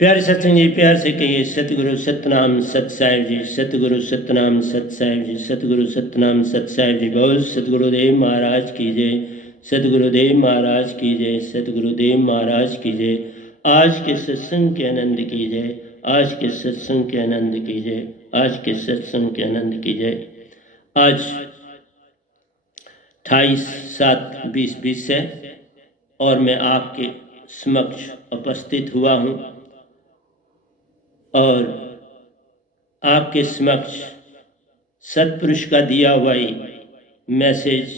प्यारे सत्संग जी, प्यार से कहिए सतगुरु सतनाम सत साहिब जी, सतगुरु सतनाम सत साहिब जी, सतगुरु सतनाम सत साहिब जी। बोल सतगुरुदेव महाराज की जय, सतगुरुदेव महाराज की जय, सतगुरुदेव महाराज की जय। आज के सत्संग के आनंद की जय, आज के सत्संग के आनंद की जय, आज के सत्संग के आनंद की जय। आज 28/7/2020 है और मैं आपके समक्ष उपस्थित हुआ हूँ और आपके समक्ष सतपुरुष का दिया हुआ ही मैसेज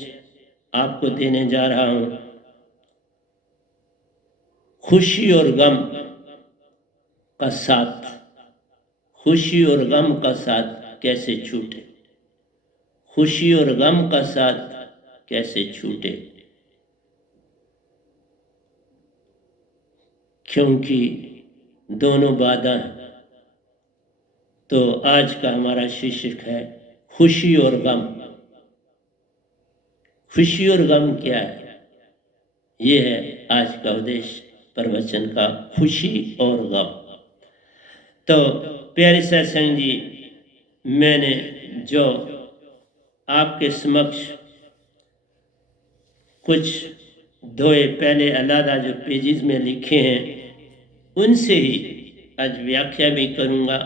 आपको देने जा रहा हूँ। खुशी और गम का साथ, खुशी और गम का साथ कैसे छूटे, खुशी और गम का साथ कैसे छूटे, क्योंकि दोनों बाधा हैं। तो आज का हमारा शीर्षक है खुशी और गम। खुशी और गम क्या है, ये है आज का उद्देश्य प्रवचन का, खुशी और गम। तो प्यारे सत्संग जी, मैंने जो आपके समक्ष कुछ दोए पहले अलहदा जो पेजेस में लिखे हैं उनसे ही आज व्याख्या भी करूँगा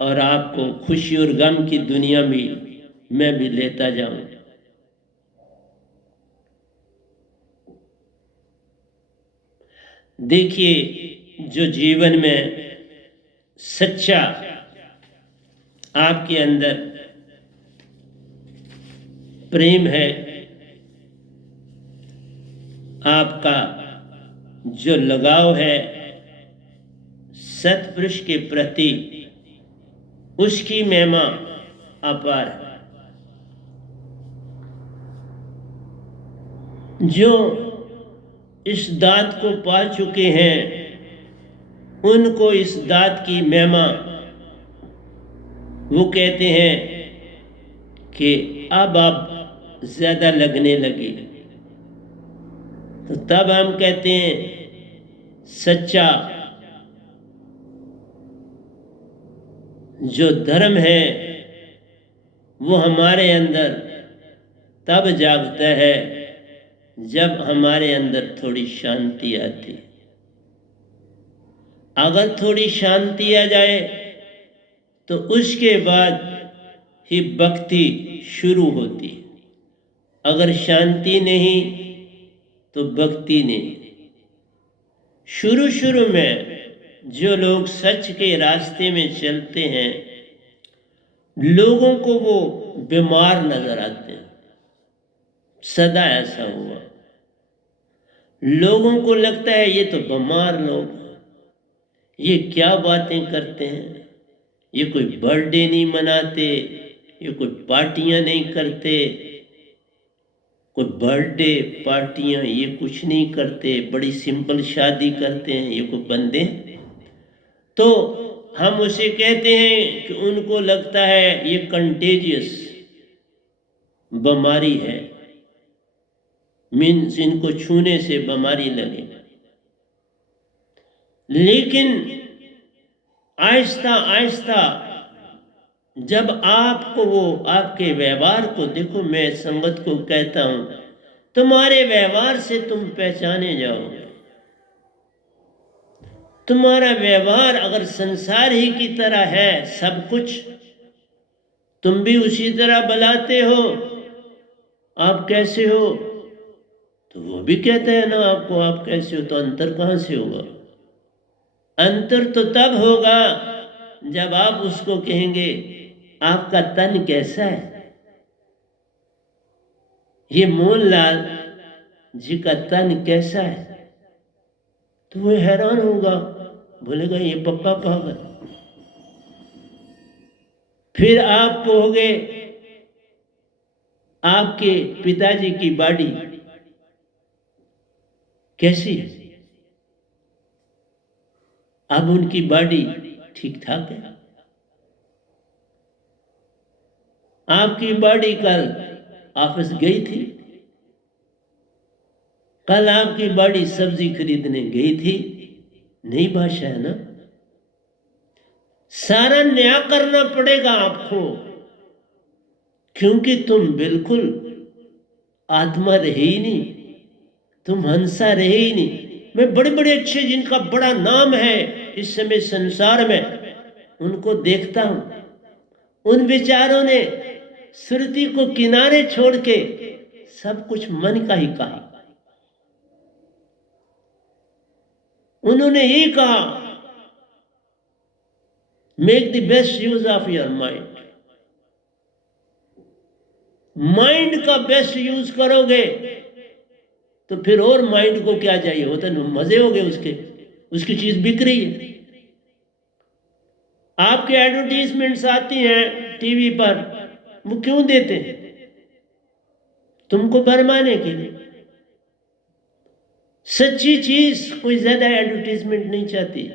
और आपको खुशी और गम की दुनिया में मैं भी लेता जाऊँ। देखिए, जो जीवन में सच्चा आपके अंदर प्रेम है, आपका जो लगाव है सतपुरुष के प्रति, उसकी महिमा अपार है। जो इस दात को पा चुके हैं उनको इस दात की महिमा वो कहते हैं कि अब आप ज़्यादा लगने लगे। तो तब हम कहते हैं सच्चा जो धर्म है वो हमारे अंदर तब जागता है जब हमारे अंदर थोड़ी शांति आती है। अगर थोड़ी शांति आ जाए तो उसके बाद ही भक्ति शुरू होती है। अगर शांति नहीं तो भक्ति नहीं। शुरू में जो लोग सच के रास्ते में चलते हैं, लोगों को वो बीमार नजर आते हैं। सदा ऐसा हुआ, लोगों को लगता है ये तो बीमार लोग, ये क्या बातें करते हैं, ये कोई बर्थडे नहीं मनाते, ये कोई पार्टियां नहीं करते, कोई बर्थडे पार्टियां ये कुछ नहीं करते, बड़ी सिंपल शादी करते हैं, ये कोई बंदे। तो हम उसे कहते हैं कि उनको लगता है ये कंटेजियस बीमारी है, मीन्स इनको छूने से बीमारी लगे। लेकिन आहिस्ता आहिस्ता जब आपको वो आपके व्यवहार को देखो, मैं संगत को कहता हूं तुम्हारे व्यवहार से तुम पहचाने जाओ। तुम्हारा व्यवहार अगर संसार ही की तरह है, सब कुछ तुम भी उसी तरह बुलाते हो, आप कैसे हो, तो वो भी कहते हैं ना आपको आप कैसे हो, तो अंतर कहां से होगा? अंतर तो तब होगा जब आप उसको कहेंगे आपका तन कैसा है। ये मोहनलाल जी का तन कैसा है, तो वो हैरान होगा, बोलेगा ये पक्का पागल। फिर आप कहोगे आपके पिताजी की बॉडी कैसी है, अब उनकी बॉडी ठीक ठाक है। आपकी बॉडी कल ऑफिस गई थी, कल आपकी बॉडी सब्जी खरीदने गई थी, नई भाषा है ना। सारा नया करना पड़ेगा आपको, क्योंकि तुम बिल्कुल आत्मा रहे ही नहीं, तुम हंसा रहे ही नहीं। मैं बड़े बड़े अच्छे जिनका बड़ा नाम है इस समय संसार में, उनको देखता हूं, उन विचारों ने श्रुति को किनारे छोड़ के सब कुछ मन का ही कहा। उन्होंने ही कहा, make the best use of your mind. Mind का बेस्ट यूज करोगे तो फिर और माइंड को क्या चाहिए, वो तो मजे हो गए उसके, उसकी चीज बिक रही है। आपके एडवर्टीजमेंट्स आती हैं टीवी पर, वो क्यों देते हैं? तुमको भरमाने के लिए। सच्ची चीज कोई ज्यादा एडवर्टीजमेंट नहीं चाहती।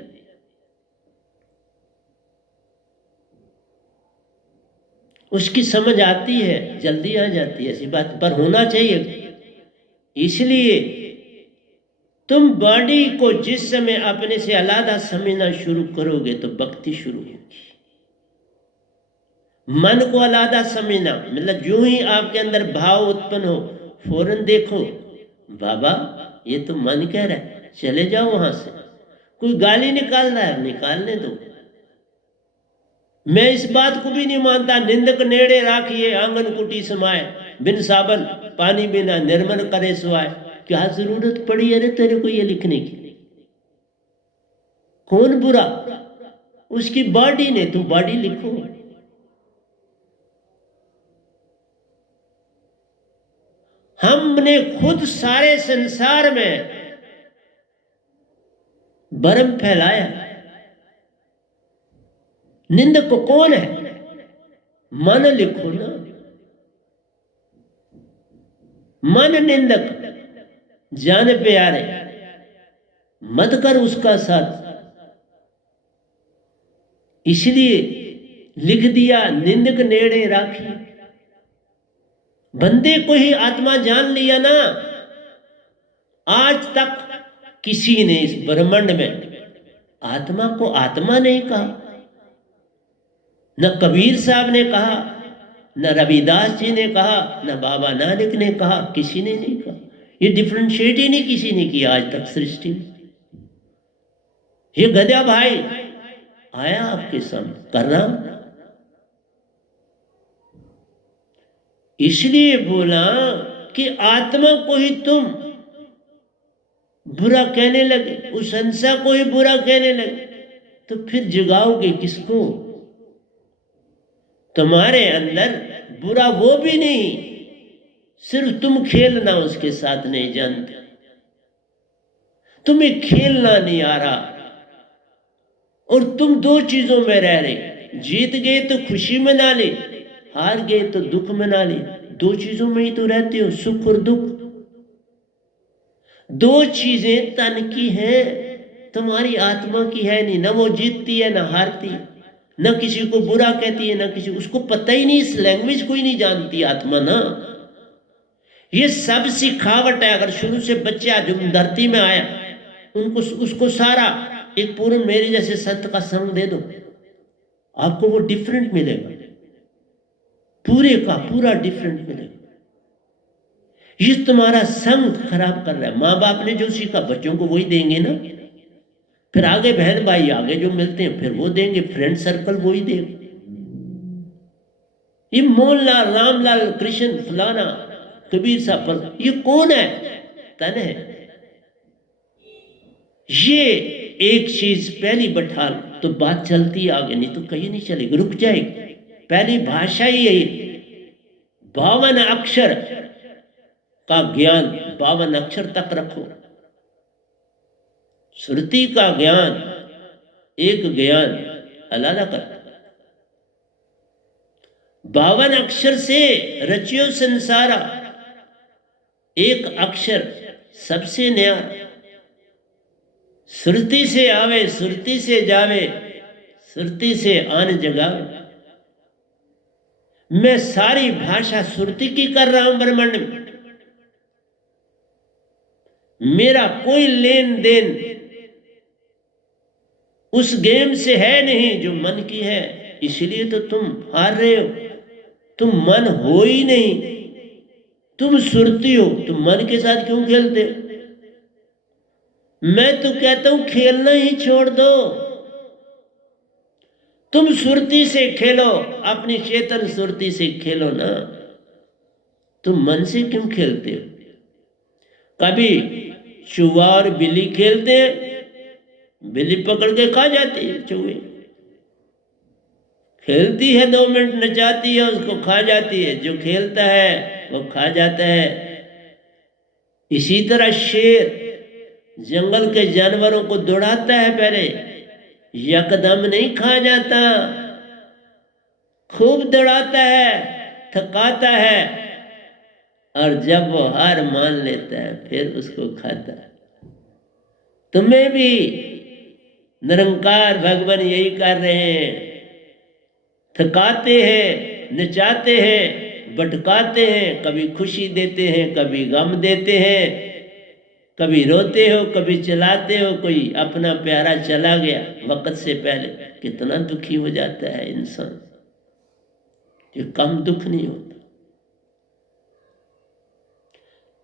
उसकी समझ आती है, जल्दी आ जाती है, ऐसी बात पर होना चाहिए। इसलिए तुम बॉडी को जिस समय अपने से अलग समझना शुरू करोगे तो भक्ति शुरू होगी। मन को अलग समझना मतलब जो ही आपके अंदर भाव उत्पन्न हो, फौरन देखो बाबा ये तो मन कह रहा है, चले जाओ वहां से। कोई गाली निकाल रहा है, निकालने दो। मैं इस बात को भी नहीं मानता निंदक नेड़े राखिए आंगन कुटी समाए, बिन साबन पानी बिना निर्मल करे सुआए। क्या जरूरत पड़ी अरे तेरे को ये लिखने की? कौन बुरा? उसकी बॉडी ने, तू बॉडी लिखो। हमने खुद सारे संसार में भ्रम फैलाया। निंदक को कौन है? मन लिखो ना। मन निंदक, जान प्यारे, मत कर उसका साथ। इसलिए लिख दिया निंदक नेड़े राखी। बंदे को ही आत्मा जान लिया ना। आज तक किसी ने इस ब्रह्मांड में आत्मा को आत्मा नहीं कहा। न कबीर साहब ने कहा, न रविदास जी ने कहा, न बाबा नानक ने कहा, किसी ने नहीं कहा। ये डिफरेंशिएट ही नहीं किसी ने किया आज तक सृष्टि में। ये गधा भाई आया आपके सामने कर रहा हूं, इसलिए बोला कि आत्मा को ही तुम बुरा कहने लगे, उस हंसा को ही बुरा कहने लगे, तो फिर जगाओगे किसको? तुम्हारे अंदर बुरा वो भी नहीं, सिर्फ तुम खेलना उसके साथ नहीं जानते। तुम्हें खेलना नहीं आ रहा और तुम दो चीजों में रह रहे। जीत गए तो खुशी मना ले, हार गए तो दुख मना ले। दो चीजों में ही तो रहते हो, सुख और दुख। दो चीजें तन की हैं, तुम्हारी आत्मा की है नहीं। ना वो जीतती है ना हारती, न किसी को बुरा कहती है, न किसी, उसको पता ही नहीं, इस लैंग्वेज को ही नहीं जानती आत्मा ना। ये सब सिखावट है। अगर शुरू से बच्चा जो धरती में आया उनको उसको सारा एक पूर्ण मेरे जैसे संत का संग दे दो, आपको वो डिफरेंट मिलेगा, पूरे का पूरा डिफरेंट मिलेगा। ये तुम्हारा संग खराब कर रहा है। माँ बाप ने जो सीखा बच्चों को वही देंगे ना। फिर आगे बहन भाई आगे जो मिलते हैं फिर वो देंगे, फ्रेंड सर्कल वही देंगे। ये मोहनलाल, रामलाल, कृष्ण, फलाना, कबीर साहब, ये कौन है? तन है। ये एक चीज पहली बैठा तो बात चलती आगे, नहीं तो कहीं नहीं चलेगी, रुक जाएगी। पहली भाषा ही है 52 अक्षर का ज्ञान, 52 अक्षर तक रखो। श्रुति का ज्ञान एक ज्ञान अलग कर। 52 अक्षर से रचियो संसारा, एक अक्षर सबसे नया। श्रुति से आवे श्रुति से जावे, श्रुति से आन जगावे। मैं सारी भाषा श्रुति की कर रहा हूं ब्रह्मांड में। मेरा कोई लेन देन उस गेम से है नहीं जो मन की है, इसलिए तो तुम हार रहे हो। तुम मन हो ही नहीं, तुम सुरती हो, तुम मन के साथ क्यों खेलते हो? मैं तो कहता हूं खेलना ही छोड़ दो, तुम सुरती से खेलो, अपनी चेतन सुरती से खेलो ना। तुम मन से क्यों खेलते हो? कभी चूहा और बिल्ली खेलते हैं, बिल्ली पकड़ के खा जाती है चूहे, खेलती है 2 मिनट नचाती है, उसको खा जाती है। जो खेलता है वो खा जाता है। इसी तरह शेर जंगल के जानवरों को दौड़ाता है, पहले यकदम नहीं खा जाता, खूब दौड़ाता है, थकाता है, और जब वो हार मान लेता है फिर उसको खाता है। तुम्हें भी निरंकार भगवान यही कर रहे हैं, थकाते हैं, नचाते हैं, भटकाते हैं, कभी खुशी देते हैं, कभी गम देते हैं, कभी रोते हो, कभी चलाते हो। कोई अपना प्यारा चला गया वक्त से पहले, कितना दुखी हो जाता है इंसान, ये कम दुख नहीं होता।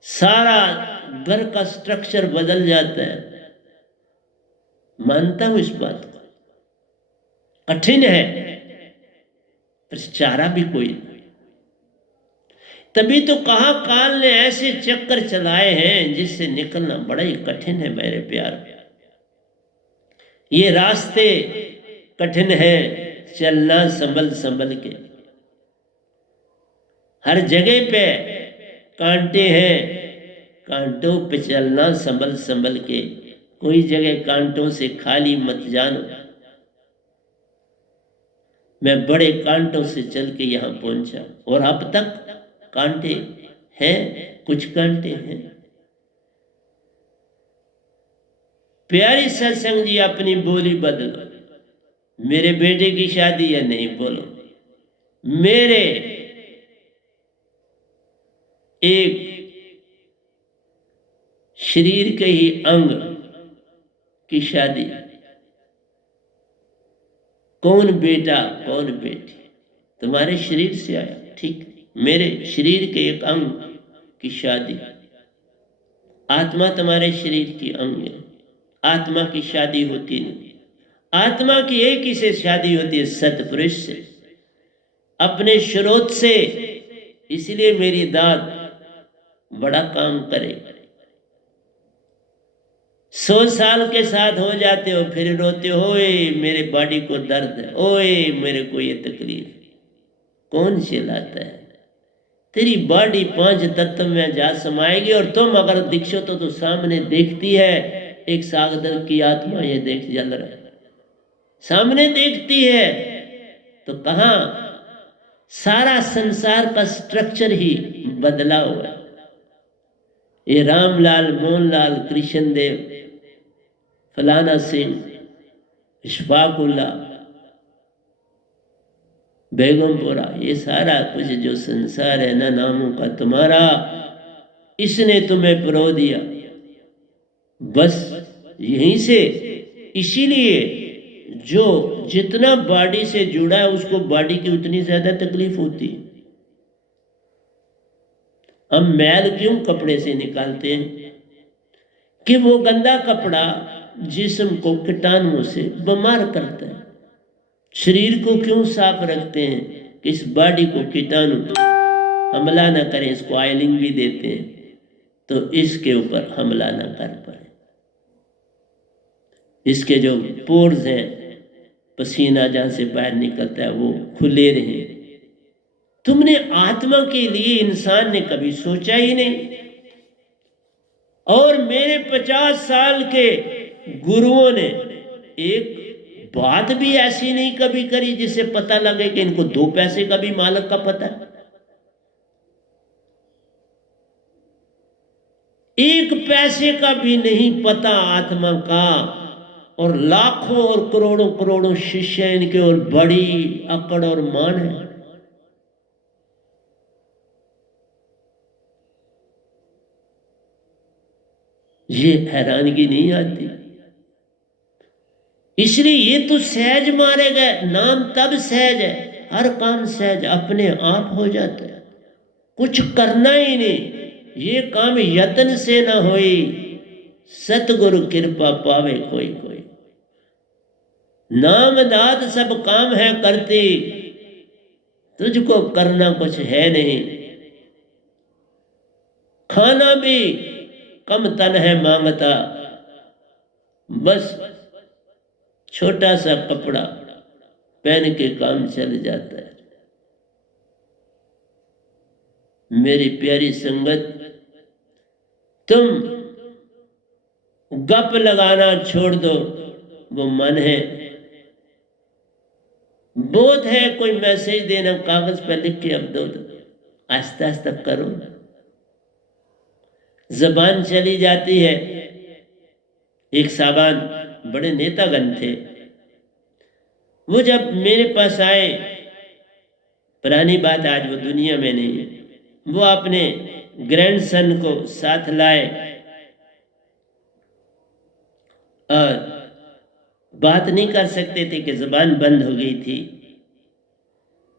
सारा घर का स्ट्रक्चर बदल जाता है। मानता हूं इस बात को, कठिन है, पर चारा भी कोई नहीं। तभी तो कहा काल ने ऐसे चक्कर चलाए हैं जिससे निकलना बड़ा ही कठिन है मेरे प्यार। ये रास्ते कठिन है, चलना संभल संभल के। हर जगह पे कांटे हैं, कांटों पे चलना संभल संभल के। कोई जगह कांटों से खाली मत जानो। मैं बड़े कांटों से चल के यहां पहुंचा, और अब तक कांटे हैं, कुछ कांटे हैं। प्यारी सत्संग जी, अपनी बोली बदलो। मेरे बेटे की शादी है, नहीं बोलो। मेरे एक शरीर के ही अंग की शादी, कौन बेटा कौन बेटी, तुम्हारे शरीर से आया, ठीक। मेरे शरीर के एक अंग की शादी, आत्मा तुम्हारे शरीर की अंग है, आत्मा की शादी होती नहीं। आत्मा की एक ही से शादी होती है, सतपुरुष से, अपने स्रोत से। इसलिए मेरी दाद बड़ा काम करे। 100 साल के साथ हो जाते हो, फिर रोते हो, ओए मेरे बॉडी को दर्द है, ओए मेरे को ये तकलीफ। कौन चिल्लाता है? तेरी बॉडी 5 तत्व में जा समाएगी, और तुम अगर दीक्षो तो सामने देखती है एक सागदर की आत्मा, ये देख जल रहा है, सामने देखती है। तो कहां सारा संसार का स्ट्रक्चर ही बदला हुआ है। ये रामलाल, मोहनलाल, कृष्ण देव, फलाना सिंह, इशफाकुल्ला, बेगमपुरा, ये सारा कुछ जो संसार है ना नामों का तुम्हारा, इसने तुम्हें परो दिया बस यहीं से। इसीलिए जो जितना बॉडी से जुड़ा है उसको बॉडी की उतनी ज्यादा तकलीफ होती है। हम मैल क्यों कपड़े से निकालते हैं? कि वो गंदा कपड़ा जिस्म को कीटाणुओं से बीमार करता है। शरीर को क्यों साफ रखते हैं? कि इस बॉडी को कीटाणु हमला ना करें, इसको ऑयलिंग भी देते हैं तो इसके ऊपर हमला ना कर पाए। इसके जो पोर्स हैं, पसीना जहां से बाहर निकलता है, वो खुले रहे। तुमने आत्मा के लिए इंसान ने कभी सोचा ही नहीं। और मेरे 50 साल के गुरुओं ने एक बात भी ऐसी नहीं कभी करी जिससे पता लगे कि इनको 2 पैसे का भी मालक का पता है। एक पैसे का भी नहीं पता आत्मा का। और लाखों और करोड़ों करोड़ों शिष्य इनके, और बड़ी अकड़ और मान है। ये हैरानगी नहीं आती? इसलिए ये तो सहज मारे गए, नाम तब सहज है, हर काम सहज अपने आप हो जाता है, कुछ करना ही नहीं। ये काम यत्न से न होई, सतगुरु कृपा पावे कोई कोई। नाम दात सब काम है करती, तुझको करना कुछ है नहीं। खाना भी कम तन है मांगता, बस छोटा सा कपड़ा पहन के काम चल जाता है। मेरी प्यारी संगत, तुम गप लगाना छोड़ दो, वो मन है। बोध है कोई मैसेज देना, कागज पर लिख के अब दो, आस्ता आस्ता करो। जबान चली जाती है। एक साहबान बड़े नेतागण थे, वो जब मेरे पास आए, पुरानी बात, आज वो दुनिया में नहीं है, वो अपने ग्रैंडसन को साथ लाए और बात नहीं कर सकते थे कि जुबान बंद हो गई थी।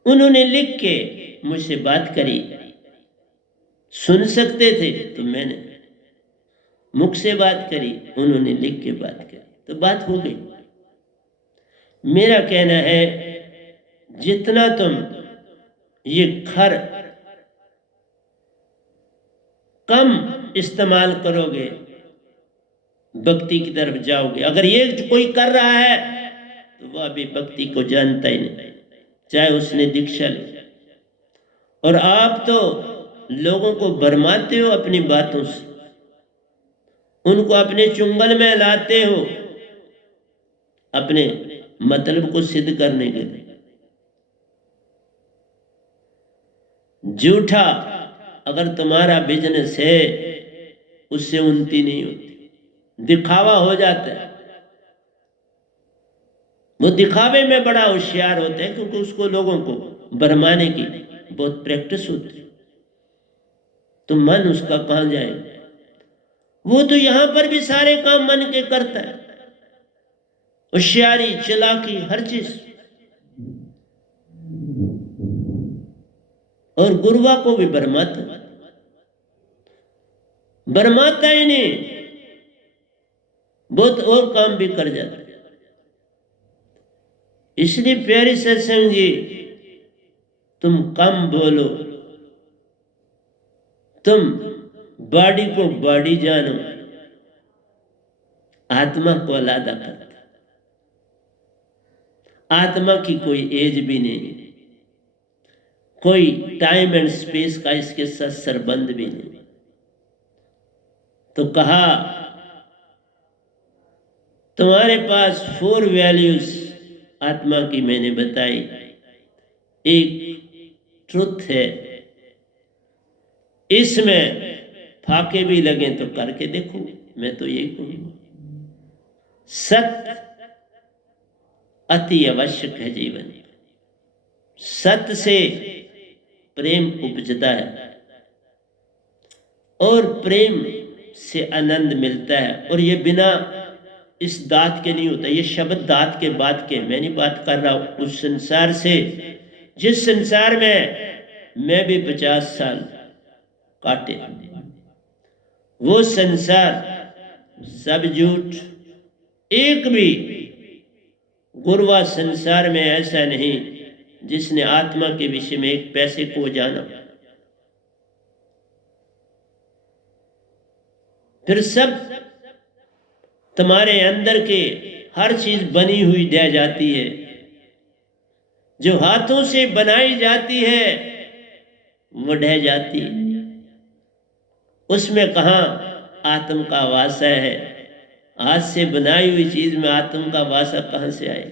उन्होंने लिख के मुझसे बात करी, सुन सकते थे तो मैंने मुख से बात करी, उन्होंने लिख के बात करी, तो बात हो गई। मेरा कहना है, जितना तुम ये खर कम इस्तेमाल करोगे, भक्ति की तरफ जाओगे। अगर ये कोई कर रहा है तो वह अभी भक्ति को जानता ही नहीं, चाहे उसने दीक्षा ली। और आप तो लोगों को भरमाते हो अपनी बातों से, उनको अपने चुंगल में लाते हो अपने मतलब को सिद्ध करने के लिए। झूठा अगर तुम्हारा बिजनेस है, उससे उन्नति नहीं होती, दिखावा हो जाता है। वो दिखावे में बड़ा होशियार होता है, क्योंकि उसको लोगों को भरमाने की बहुत प्रैक्टिस होती है। तो मन उसका कहां जाएगा? वो तो यहां पर भी सारे काम मन के करता है, होशियारी, चालाकी, हर चीज। और गुरुआ को भी भरमाता ही नहीं, बहुत और काम भी कर जाता है। इसलिए प्यारी सत्संग जी, तुम कम बोलो, तुम बॉडी को बॉडी जानो, आत्मा को अलग करता। आत्मा की कोई एज भी नहीं, कोई टाइम एंड स्पेस का इसके साथ संबंध भी नहीं। तो कहा, तुम्हारे पास 4 वैल्यूज आत्मा की मैंने बताई। एक ट्रुथ है, इसमें फाके भी लगे तो करके देखो, मैं तो यही कहूंगा। सत्य अति आवश्यक है जीवन। सत्य से प्रेम उपजता है और प्रेम से आनंद मिलता है। और ये बिना इस दात के नहीं होता, ये शब्द दात के बाद के। मैं नहीं बात कर रहा उस संसार से जिस संसार में मैं भी 50 साल काटे। वो संसार सब झूठ, एक भी गुरुवा संसार में ऐसा नहीं जिसने आत्मा के विषय में एक पैसे को जाना। फिर सब तुम्हारे अंदर के हर चीज बनी हुई दी जाती है, जो हाथों से बनाई जाती है वो ढह जाती है। उसमें कहाँ आत्म का वासा है? हाथ से बनाई हुई चीज में आत्म का वासा कहां से आए?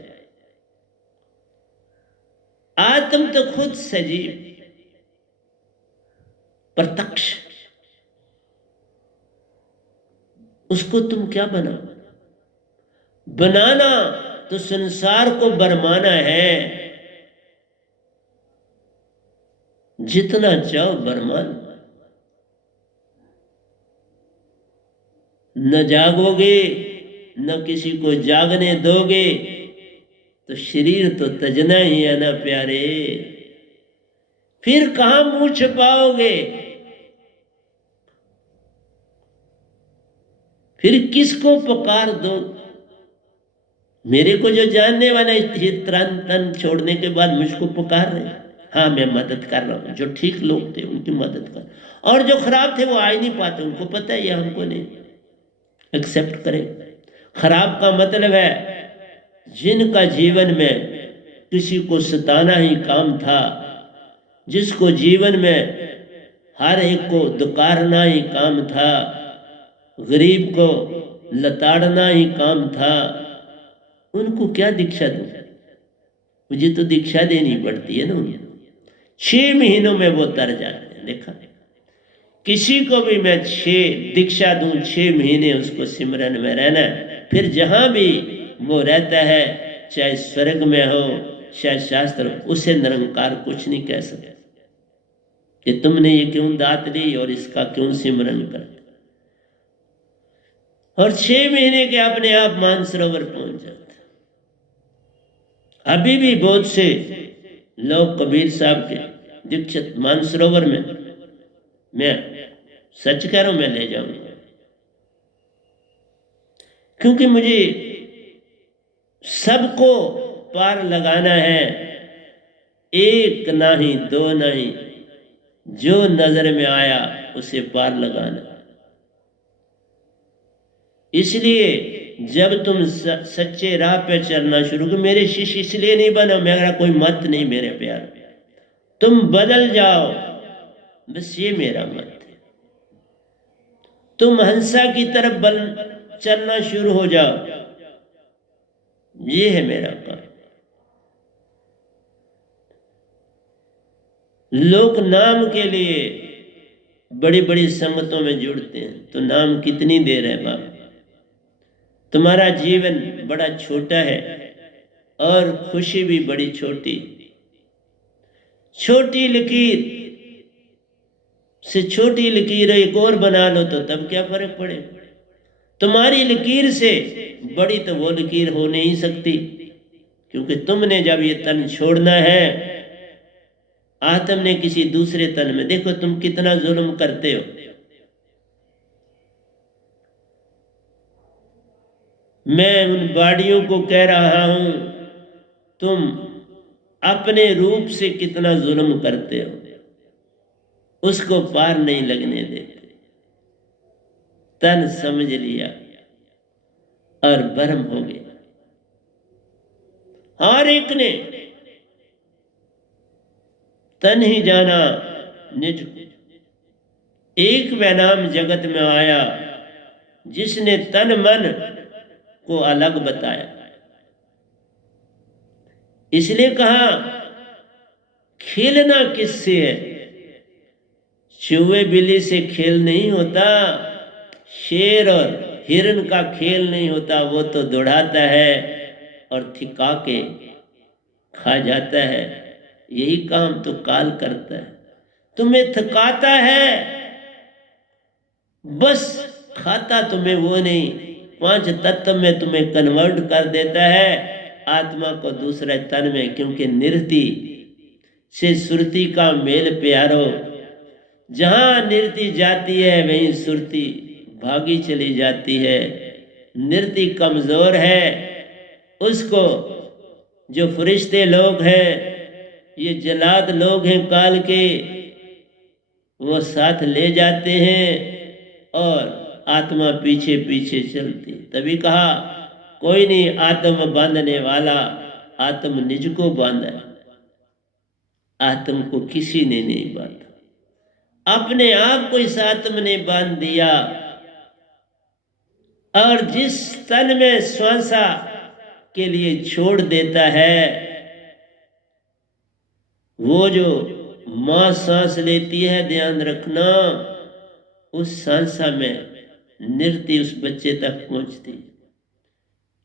आत्म तो खुद सजीव प्रत्यक्ष, उसको तुम क्या बनाओ? बनाना तो संसार को भरमाना है, जितना चाहो भरमान। न जागोगे न किसी को जागने दोगे तो शरीर तो तजना ही है ना प्यारे। फिर कहां मुंह छुपाओगे? फिर किसको पुकार दो? मेरे को जो जानने वाले तन तन छोड़ने के बाद मुझको पुकार रहे, हाँ मैं मदद कर रहा हूँ। जो ठीक लोग थे उनकी मदद कर, और जो खराब थे वो आ ही नहीं पाते, उनको पता है ये हमको नहीं एक्सेप्ट करें। खराब का मतलब है जिनका जीवन में किसी को सताना ही काम था, जिसको जीवन में हर एक को दुकारना ही काम था, गरीब को लताड़ना ही काम था, उनको क्या दीक्षा दूं? मुझे तो दीक्षा देनी पड़ती है ना उन्हें। 6 महीनों में वो तर जाते हैं। देखा, किसी को भी मैं 6 दीक्षा दूं, 6 महीने उसको सिमरन में रहना है। फिर जहां भी वो रहता है, चाहे स्वर्ग में हो चाहे शास्त्र, उसे निरंकार कुछ नहीं कह सकते कि तुमने ये क्यों दात ली और इसका क्यों सिमरन कर। और 6 महीने के अपने आप मानसरोवर पहुंच जाते। अभी भी बहुत से लोग कबीर साहब के दीक्षित मानसरोवर में, मैं सच कह रहा हूं, मैं ले जाऊंगा, क्योंकि मुझे सबको पार लगाना है। एक नहीं, दो नहीं, जो नजर में आया उसे पार लगाना। इसलिए जब तुम सच्चे राह पे चलना शुरू करो, मेरे शिष्य इसलिए नहीं बनो, मेरा कोई मत नहीं मेरे प्यार, तुम बदल जाओ, बस ये मेरा मत है। तुम हंसा की तरफ चलना शुरू हो जाओ, ये है मेरा काम। लोग नाम के लिए बड़ी बड़ी संगतों में जुड़ते हैं, तो नाम कितनी देर है बाप? तुम्हारा जीवन बड़ा छोटा है और खुशी भी बड़ी छोटी। छोटी लकीर से छोटी लकीर एक और बना लो तो तब क्या फर्क पड़े? तुम्हारी लकीर से बड़ी तो वो लकीर हो नहीं सकती, क्योंकि तुमने जब ये तन छोड़ना है, आत्म ने किसी दूसरे तन में, देखो तुम कितना जुल्म करते हो। मैं उन बाड़ियों को कह रहा हूं, तुम अपने रूप से कितना जुल्म करते हो, उसको पार नहीं लगने देते। तन समझ लिया और भ्रम हो गया। हर एक ने तन ही जाना निज। एक वह नाम जगत में आया जिसने तन मन को अलग बताया। इसलिए कहा खेलना किससे है? चूहे बिल्ली से खेल नहीं होता, शेर और हिरन का खेल नहीं होता। वो तो दौड़ाता है और थिका के खा जाता है। यही काम तो काल करता है, तुम्हें थकाता है, बस खाता तुम्हें वो नहीं, 5 तत्व में तुम्हें कन्वर्ट कर देता है, आत्मा को दूसरे तन में। क्योंकि निरति से सुरति का मेल प्यारो, जहां निरति जाती है वहीं सुरति भागी चली जाती है। निरति कमजोर है, उसको जो फरिश्ते लोग हैं, ये जलाद लोग हैं काल के, वो साथ ले जाते हैं और आत्मा पीछे पीछे चलती। तभी कहा कोई नहीं आत्म बांधने वाला, आत्म निज को बांधा। आत्म को किसी ने नहीं बांधा, अपने आप को इस आत्म ने बांध दिया। और जिस तन में श्वासा के लिए छोड़ देता है, वो जो मां सांस लेती है, ध्यान रखना, उस सांसा में निरति उस बच्चे तक पहुंचती।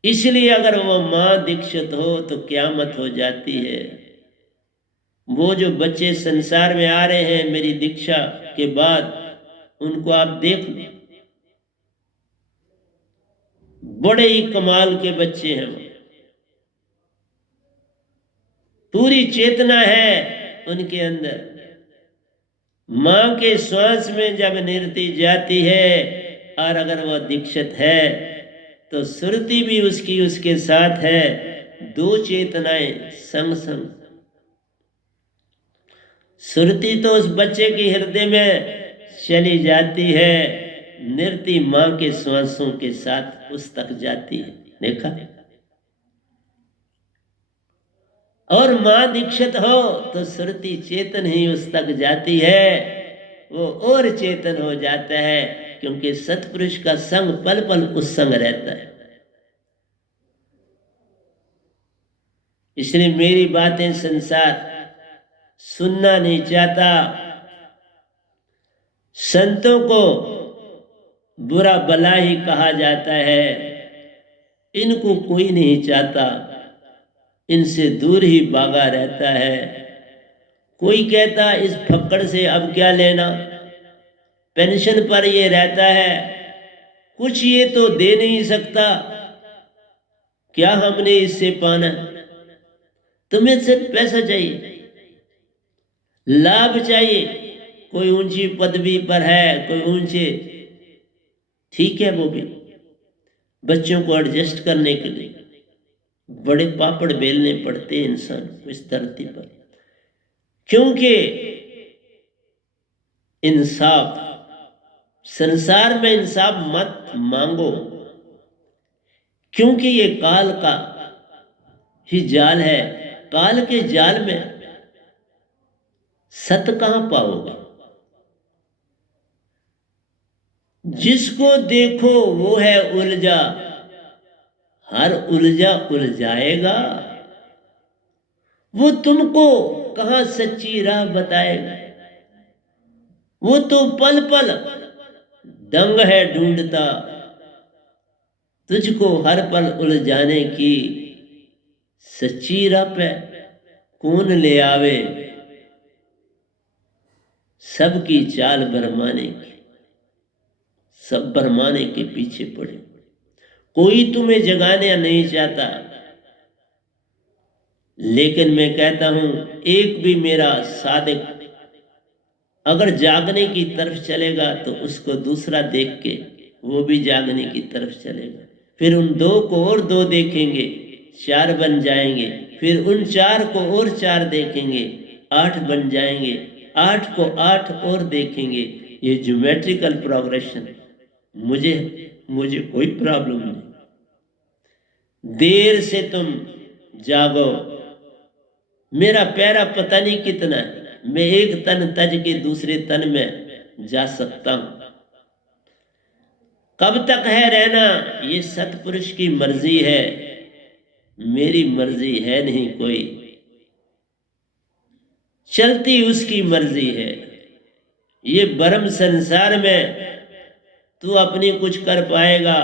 इसलिए अगर वो मां दीक्षित हो तो क्यामत हो जाती है। वो जो बच्चे संसार में आ रहे हैं मेरी दीक्षा के बाद, उनको आप देख लो, बड़े ही कमाल के बच्चे हैं, पूरी चेतना है उनके अंदर। मां के श्वास में जब निरति जाती है और अगर वह दीक्षित है तो सुरति भी उसकी उसके साथ है, दो चेतनाएं संग संग। सुरति तो उस बच्चे के हृदय में चली जाती है, निरति मां के श्वासों के साथ उस तक जाती है। देखा? और मां दीक्षित हो तो सुरति चेतन ही उस तक जाती है, वो और चेतन हो जाता है, क्योंकि सतपुरुष का संग पल पल उस संग रहता है। इसलिए मेरी बातें संसार सुनना नहीं चाहता, संतों को बुरा भला ही कहा जाता है, इनको कोई नहीं चाहता, इनसे दूर ही भागा रहता है। कोई कहता इस फक्कड़ से अब क्या लेना, पेंशन पर ये रहता है, कुछ ये तो दे नहीं सकता, क्या हमने इससे पाना। तुम्हें सिर्फ पैसा चाहिए, लाभ चाहिए, कोई ऊंची पदवी पर है, कोई ऊंचे, ठीक है, वो भी बच्चों को एडजस्ट करने के लिए बड़े पापड़ बेलने पड़ते हैं इंसान को इस धरती पर, क्योंकि इंसाफ, संसार में इंसाफ मत मांगो, क्योंकि ये काल का ही जाल है। काल के जाल में सत कहां पाओगे? जिसको देखो वो है उलझा, हर उलझा उलझाएगा, वो तुमको कहां सच्ची राह बताएगा। वो तो पल पल दंग है ढूंढता, तुझको हर पल उलझाने की सच्ची राह पे कौन ले आवे, सबकी चाल भरमाने की, सब भरमाने के पीछे पड़े। कोई तुम्हें जगाने नहीं चाहता, लेकिन मैं कहता हूं एक भी मेरा सादिक अगर जागने की तरफ चलेगा तो उसको दूसरा देख के वो भी जागने की तरफ चलेगा, फिर उन दो को और दो देखेंगे, चार बन जाएंगे, फिर उन चार को और चार देखेंगे, 8 बन जाएंगे, 8 को 8 और देखेंगे। ये ज्योमेट्रिकल प्रोग्रेशन, मुझे कोई प्रॉब्लम नहीं। देर से तुम जागो, मेरा प्यारा पता नहीं कितना है, मैं एक तन तज के दूसरे तन में जा सकता हूं। कब तक है रहना, ये सतपुरुष की मर्जी है, मेरी मर्जी है नहीं कोई, चलती उसकी मर्जी है। ये भ्रम संसार में तू अपनी कुछ कर पाएगा,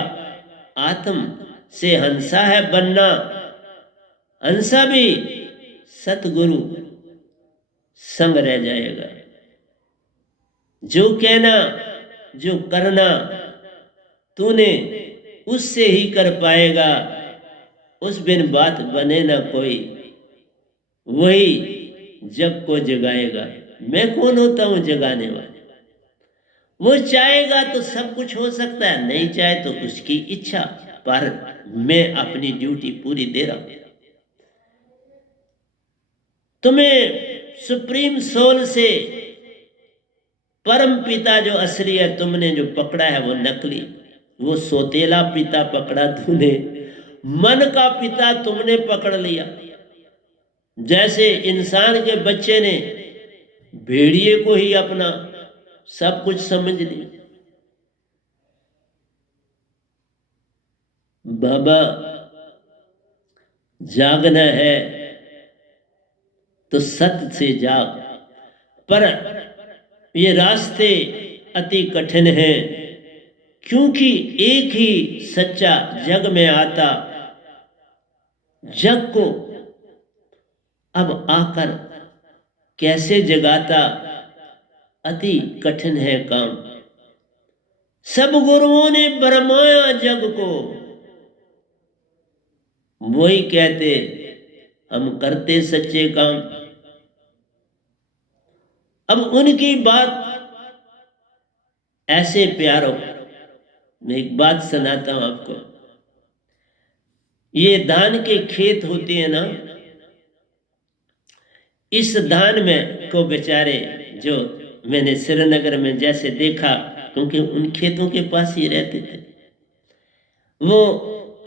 आत्म से हंसा है बनना, हंसा भी सतगुरु संग रह जाएगा। जो कहना जो करना तूने उससे ही कर पाएगा, उस बिन बात बने ना कोई, वही जग को जगाएगा। मैं कौन होता हूं जगाने वाला? वो चाहेगा तो सब कुछ हो सकता है, नहीं चाहे तो उसकी इच्छा, पर मैं अपनी ड्यूटी पूरी दे रहा हूं। तुम्हें सुप्रीम सोल से परम पिता जो असली है तुमने जो पकड़ा है वो नकली, वो सोतेला पिता पकड़ा तूने, मन का पिता तुमने पकड़ लिया। जैसे इंसान के बच्चे ने भेड़िए को ही अपना सब कुछ समझ लिया। बाबा जागना है तो सत्य से जाग, पर ये रास्ते अति कठिन हैं, क्योंकि एक ही सच्चा जग में आता, जग को अब आकर कैसे जगाता, अति कठिन है काम। सब गुरुओं ने भरमाया जग को, वही कहते हम करते सच्चे काम। अब उनकी बात ऐसे प्यारों, मैं एक बात सुनाता हूं आपको। ये धान के खेत होते हैं ना, इस धान में को बेचारे जो मैंने श्रीनगर में जैसे देखा, क्योंकि उन खेतों के पास ही रहते थे, वो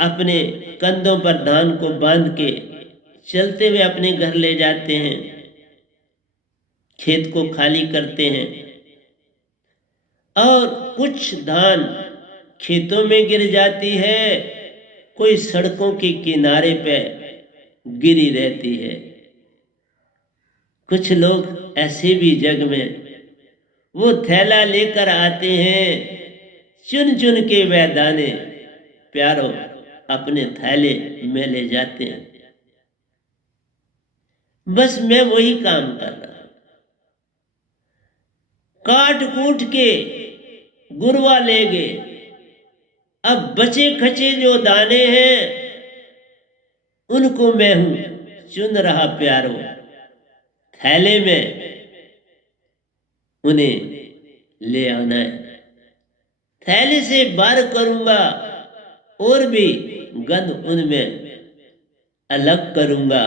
अपने कंधों पर धान को बांध के चलते हुए अपने घर ले जाते हैं, खेत को खाली करते हैं, और कुछ धान खेतों में गिर जाती है, कोई सड़कों के किनारे पे गिरी रहती है। कुछ लोग ऐसे भी जग में वो थैला लेकर आते हैं, चुन चुन के वह दाने प्यारों अपने थैले में ले जाते हैं। बस मैं वही काम कर रहा हूं, काट कूट के गुरवा ले गए। अब बचे खचे जो दाने हैं उनको मैं हूं चुन रहा प्यारों, थैले में उन्हें ले आना है। थैले से बार करूंगा और भी गंध उनमें अलग करूंगा,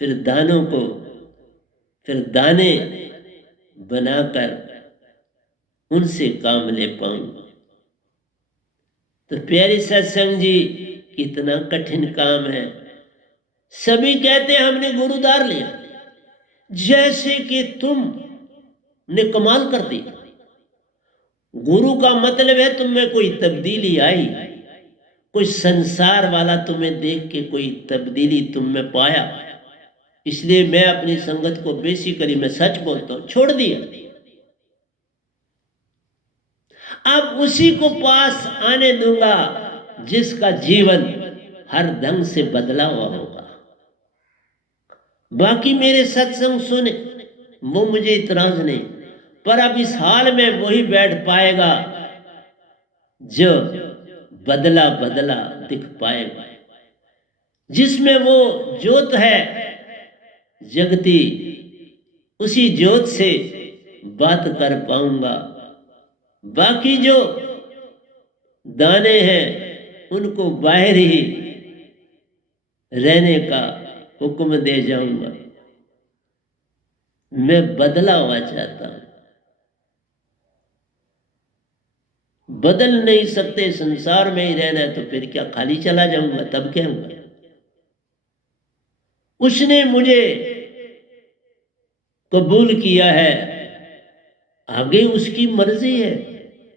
फिर दानों को फिर दाने बनाकर उनसे काम ले पाऊंगा। तो प्यारे सत्संग जी, कितना कठिन काम है। सभी कहते हैं हमने गुरुदार लिया, जैसे कि तुम ने कमाल कर दी। गुरु का मतलब है तुम में कोई तब्दीली आई, कोई संसार वाला तुम्हें देख के कोई तब्दीली तुम में पाया। इसलिए मैं अपनी संगत को बेसिकली मैं सच बोलता हूं, छोड़ दिया। अब उसी को पास आने दूंगा जिसका जीवन हर ढंग से बदला हुआ होगा। बाकी मेरे सत्संग सुने वो मुझे इतराज नहीं, पर अब इस हाल में वही बैठ पाएगा जो बदला बदला दिख पाएगा, जिसमें वो ज्योत है जगती, उसी ज्योत से बात कर पाऊंगा। बाकी जो दाने हैं उनको बाहर ही रहने का हुक्म दे जाऊंगा। मैं बदला हुआ चाहता हूं, बदल नहीं सकते, संसार में ही रहना है तो फिर क्या खाली चला जाऊंगा, तब क्या होगा। उसने मुझे कबूल किया है, आगे उसकी मर्जी है,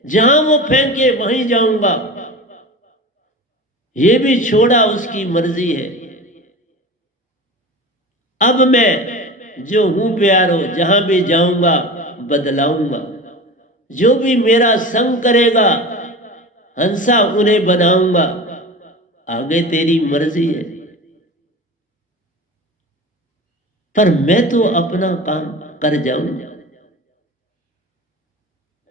जहां वो फेंके वहीं जाऊंगा, ये भी छोड़ा उसकी मर्जी है। अब मैं जो हूं प्यारो, जहां भी जाऊंगा बदलाऊंगा, जो भी मेरा संग करेगा हंसा उन्हें बनाऊंगा, आगे तेरी मर्जी है। पर मैं तो अपना काम कर जाऊंगा।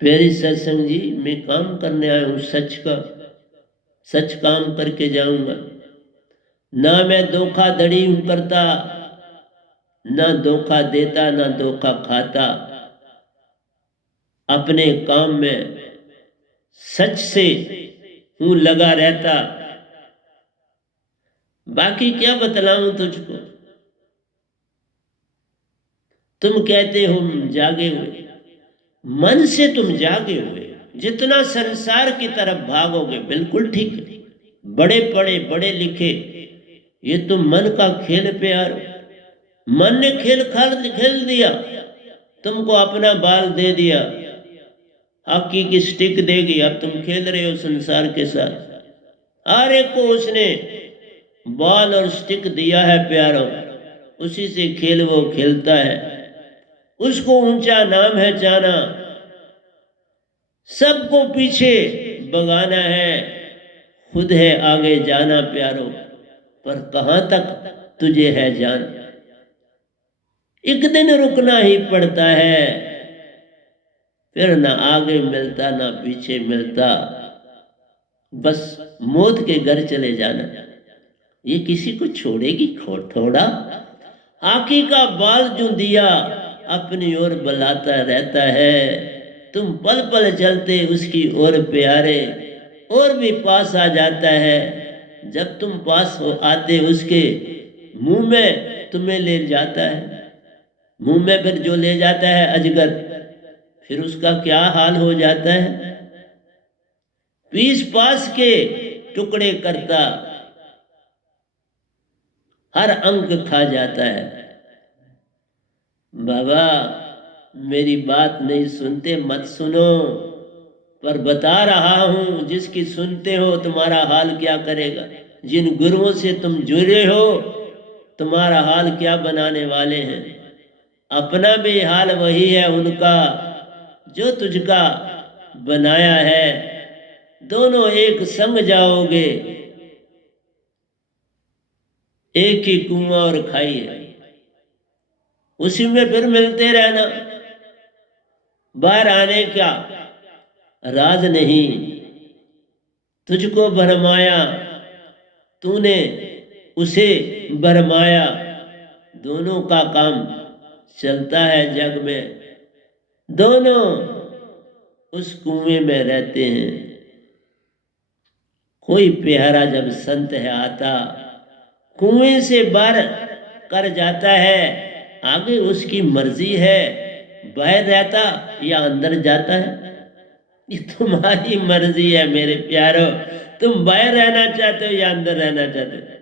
प्यारे सत्संग जी, मैं काम करने आया हूं सच का, सच काम करके जाऊंगा। ना मैं धोखाधड़ी करता, ना धोखा देता, ना धोखा खाता। अपने काम में सच से हूं लगा रहता। बाकी क्या बतलाऊं तुझको, तुम कहते हो जागे हुए, मन से तुम जागे हुए, जितना संसार की तरफ भागोगे बिल्कुल ठीक है। बड़े पढ़े बड़े लिखे, ये तो मन का खेल प्यार। मन ने खेल दिया, तुमको अपना बाल दे दिया, हॉकी की स्टिक देगी, अब तुम खेल रहे हो संसार के साथ। हर एक को उसने बॉल और स्टिक दिया है प्यारो, उसी से खेल वो खेलता है। उसको ऊंचा नाम है जाना, सबको पीछे भगाना है, खुद है आगे जाना प्यारो, पर कहां तक तुझे है जान। एक दिन रुकना ही पड़ता है, फिर ना आगे मिलता ना पीछे मिलता, बस मौत के घर चले जाना। ये किसी को छोड़ेगी थोड़ा। आँखी का बाल जो दिया अपनी ओर बुलाता रहता है, तुम पल पल चलते उसकी ओर प्यारे, और भी पास आ जाता है। जब तुम पास हो आते उसके मुंह में तुम्हें ले जाता है। मुंह में फिर जो ले जाता है अजगर, फिर उसका क्या हाल हो जाता है। पीस पास के टुकड़े करता, हर अंग खा जाता है। बाबा मेरी बात नहीं सुनते मत सुनो, पर बता रहा हूं जिसकी सुनते हो तुम्हारा हाल क्या करेगा। जिन गुरुओं से तुम जुड़े हो तुम्हारा हाल क्या बनाने वाले हैं। अपना भी हाल वही है उनका जो तुझका बनाया है। दोनों एक संग जाओगे, एक ही कुआं और खाई है, उसी में फिर मिलते रहना। बाहर आने का राज नहीं, तुझको भरमाया तूने उसे भरमाया। दोनों का काम चलता है जग में, दोनों उस कुएं में रहते हैं। कोई प्यारा जब संत है आता, कुएं से बाहर कर जाता है, आगे उसकी मर्जी है, बाहर रहता या अंदर जाता है। ये तुम्हारी मर्जी है मेरे प्यारो, तुम बाहर रहना चाहते हो या अंदर रहना चाहते हो।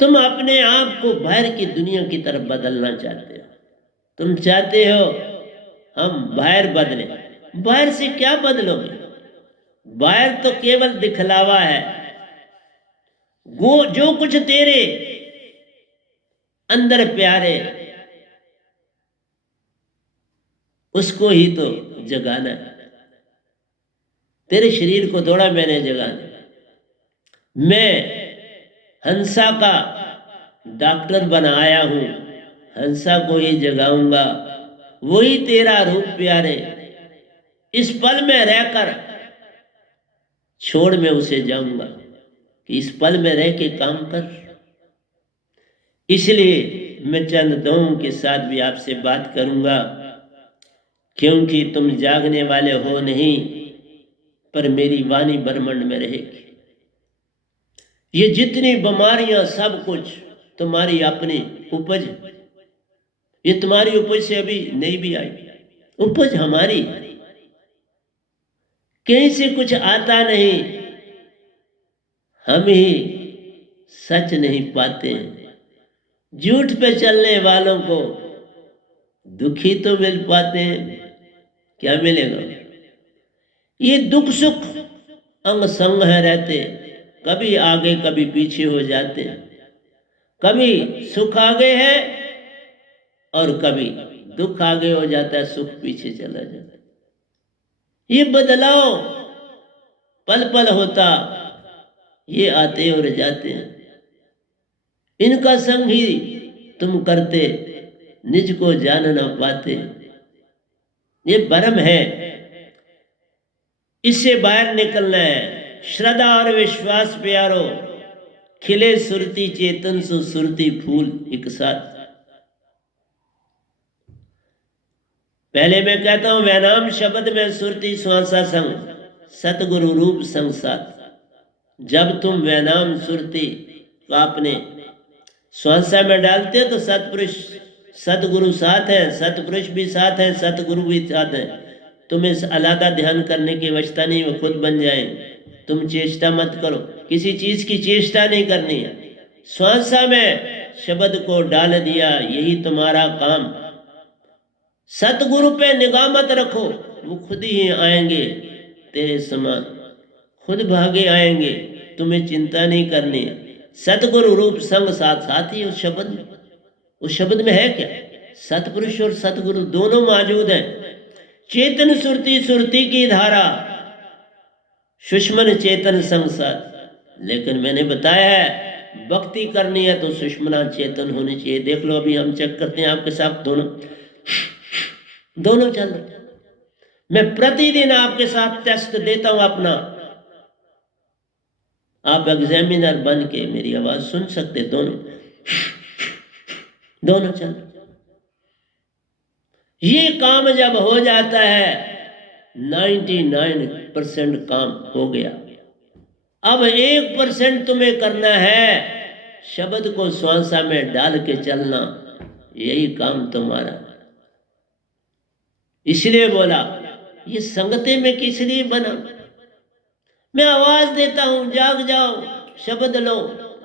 तुम अपने आप को बाहर की दुनिया की तरफ बदलना चाहते हो। तुम चाहते हो हम बाहर बदले, बाहर से क्या बदलोगे। बाहर तो केवल दिखलावा है। वो जो कुछ तेरे अंदर प्यारे उसको ही तो जगाना है। तेरे शरीर को थोड़ा मैंने जगाना। मैं हंसा का डॉक्टर बनाया हूं, हंसा को ही जगाऊंगा। वही तेरा रूप प्यारे, इस पल में रहकर छोड़ मैं उसे जाऊंगा कि इस पल में रह के काम कर। इसलिए मैं चंद दों के साथ भी आपसे बात करूंगा, क्योंकि तुम जागने वाले हो नहीं, पर मेरी वाणी ब्रह्मांड में रहेगी। ये जितनी बीमारियां सब कुछ तुम्हारी अपनी उपज, ये तुम्हारी उपज से अभी नहीं भी आई, उपज हमारी। कहीं से कुछ आता नहीं, हम ही सच नहीं पाते हैं। झूठ पे चलने वालों को दुखी तो मिल पाते हैं, क्या मिलेगा। ये दुख सुख अंग संग है रहते, कभी आगे कभी पीछे हो जाते हैं। कभी सुख आगे है और कभी दुख आगे हो जाता है, सुख पीछे चला जाता है। ये बदलाव पल पल होता, ये आते और जाते हैं। इनका संग ही तुम करते, निज को जान ना पाते। ये भ्रम है, इससे बाहर निकलना है। श्रद्धा और विश्वास प्यारो, खिले सुरती चेतन सु सुरती फूल एक साथ। पहले मैं कहता हूं वैनाम शब्द में सुरती श्वासा संग, सतगुरु रूप संग साथ। जब तुम वैनाम सुरती को अपने श्वासा में डालते हो तो सतपुरुष सतगुरु साथ है, सतपुरुष भी साथ है, सतगुरु भी साथ है। तुम्हें अलग ध्यान करने की आवश्यकता नहीं, वो खुद बन जाएंगे। तुम चेष्टा मत करो, किसी चीज की चेष्टा नहीं करनी है। श्वासा में शब्द को डाल दिया, यही तुम्हारा काम। सतगुरु पे निगाह मत रखो, वो खुद ही आएंगे तेरे समान, खुद भागे आएंगे, तुम्हें चिंता नहीं करनी है। सतगुरु रूप संग साथ साथ ही उस शब्द में, उस शब्द में है क्या, सतपुरुष और सतगुरु दोनों मौजूद हैं। चेतन सुरती सुरती की धारा, सुषमन चेतन संग साथ। लेकिन मैंने बताया है भक्ति करनी है तो सुषमना चेतन होनी चाहिए। देख लो अभी हम चेक करते हैं आपके साथ, दोनों चल रहे। मैं प्रतिदिन आपके साथ टेस्ट देता हूं अपना, आप एग्जामिनर बन के मेरी आवाज सुन सकते, दोनों चल। ये काम जब हो जाता है 99% काम हो गया। अब 1% तुम्हें करना है, शब्द को श्वासा में डाल के चलना, यही काम तुम्हारा। इसलिए बोला ये संगते में किस लिए बना। मैं आवाज देता हूं, जाग जाओ, शब्द लो,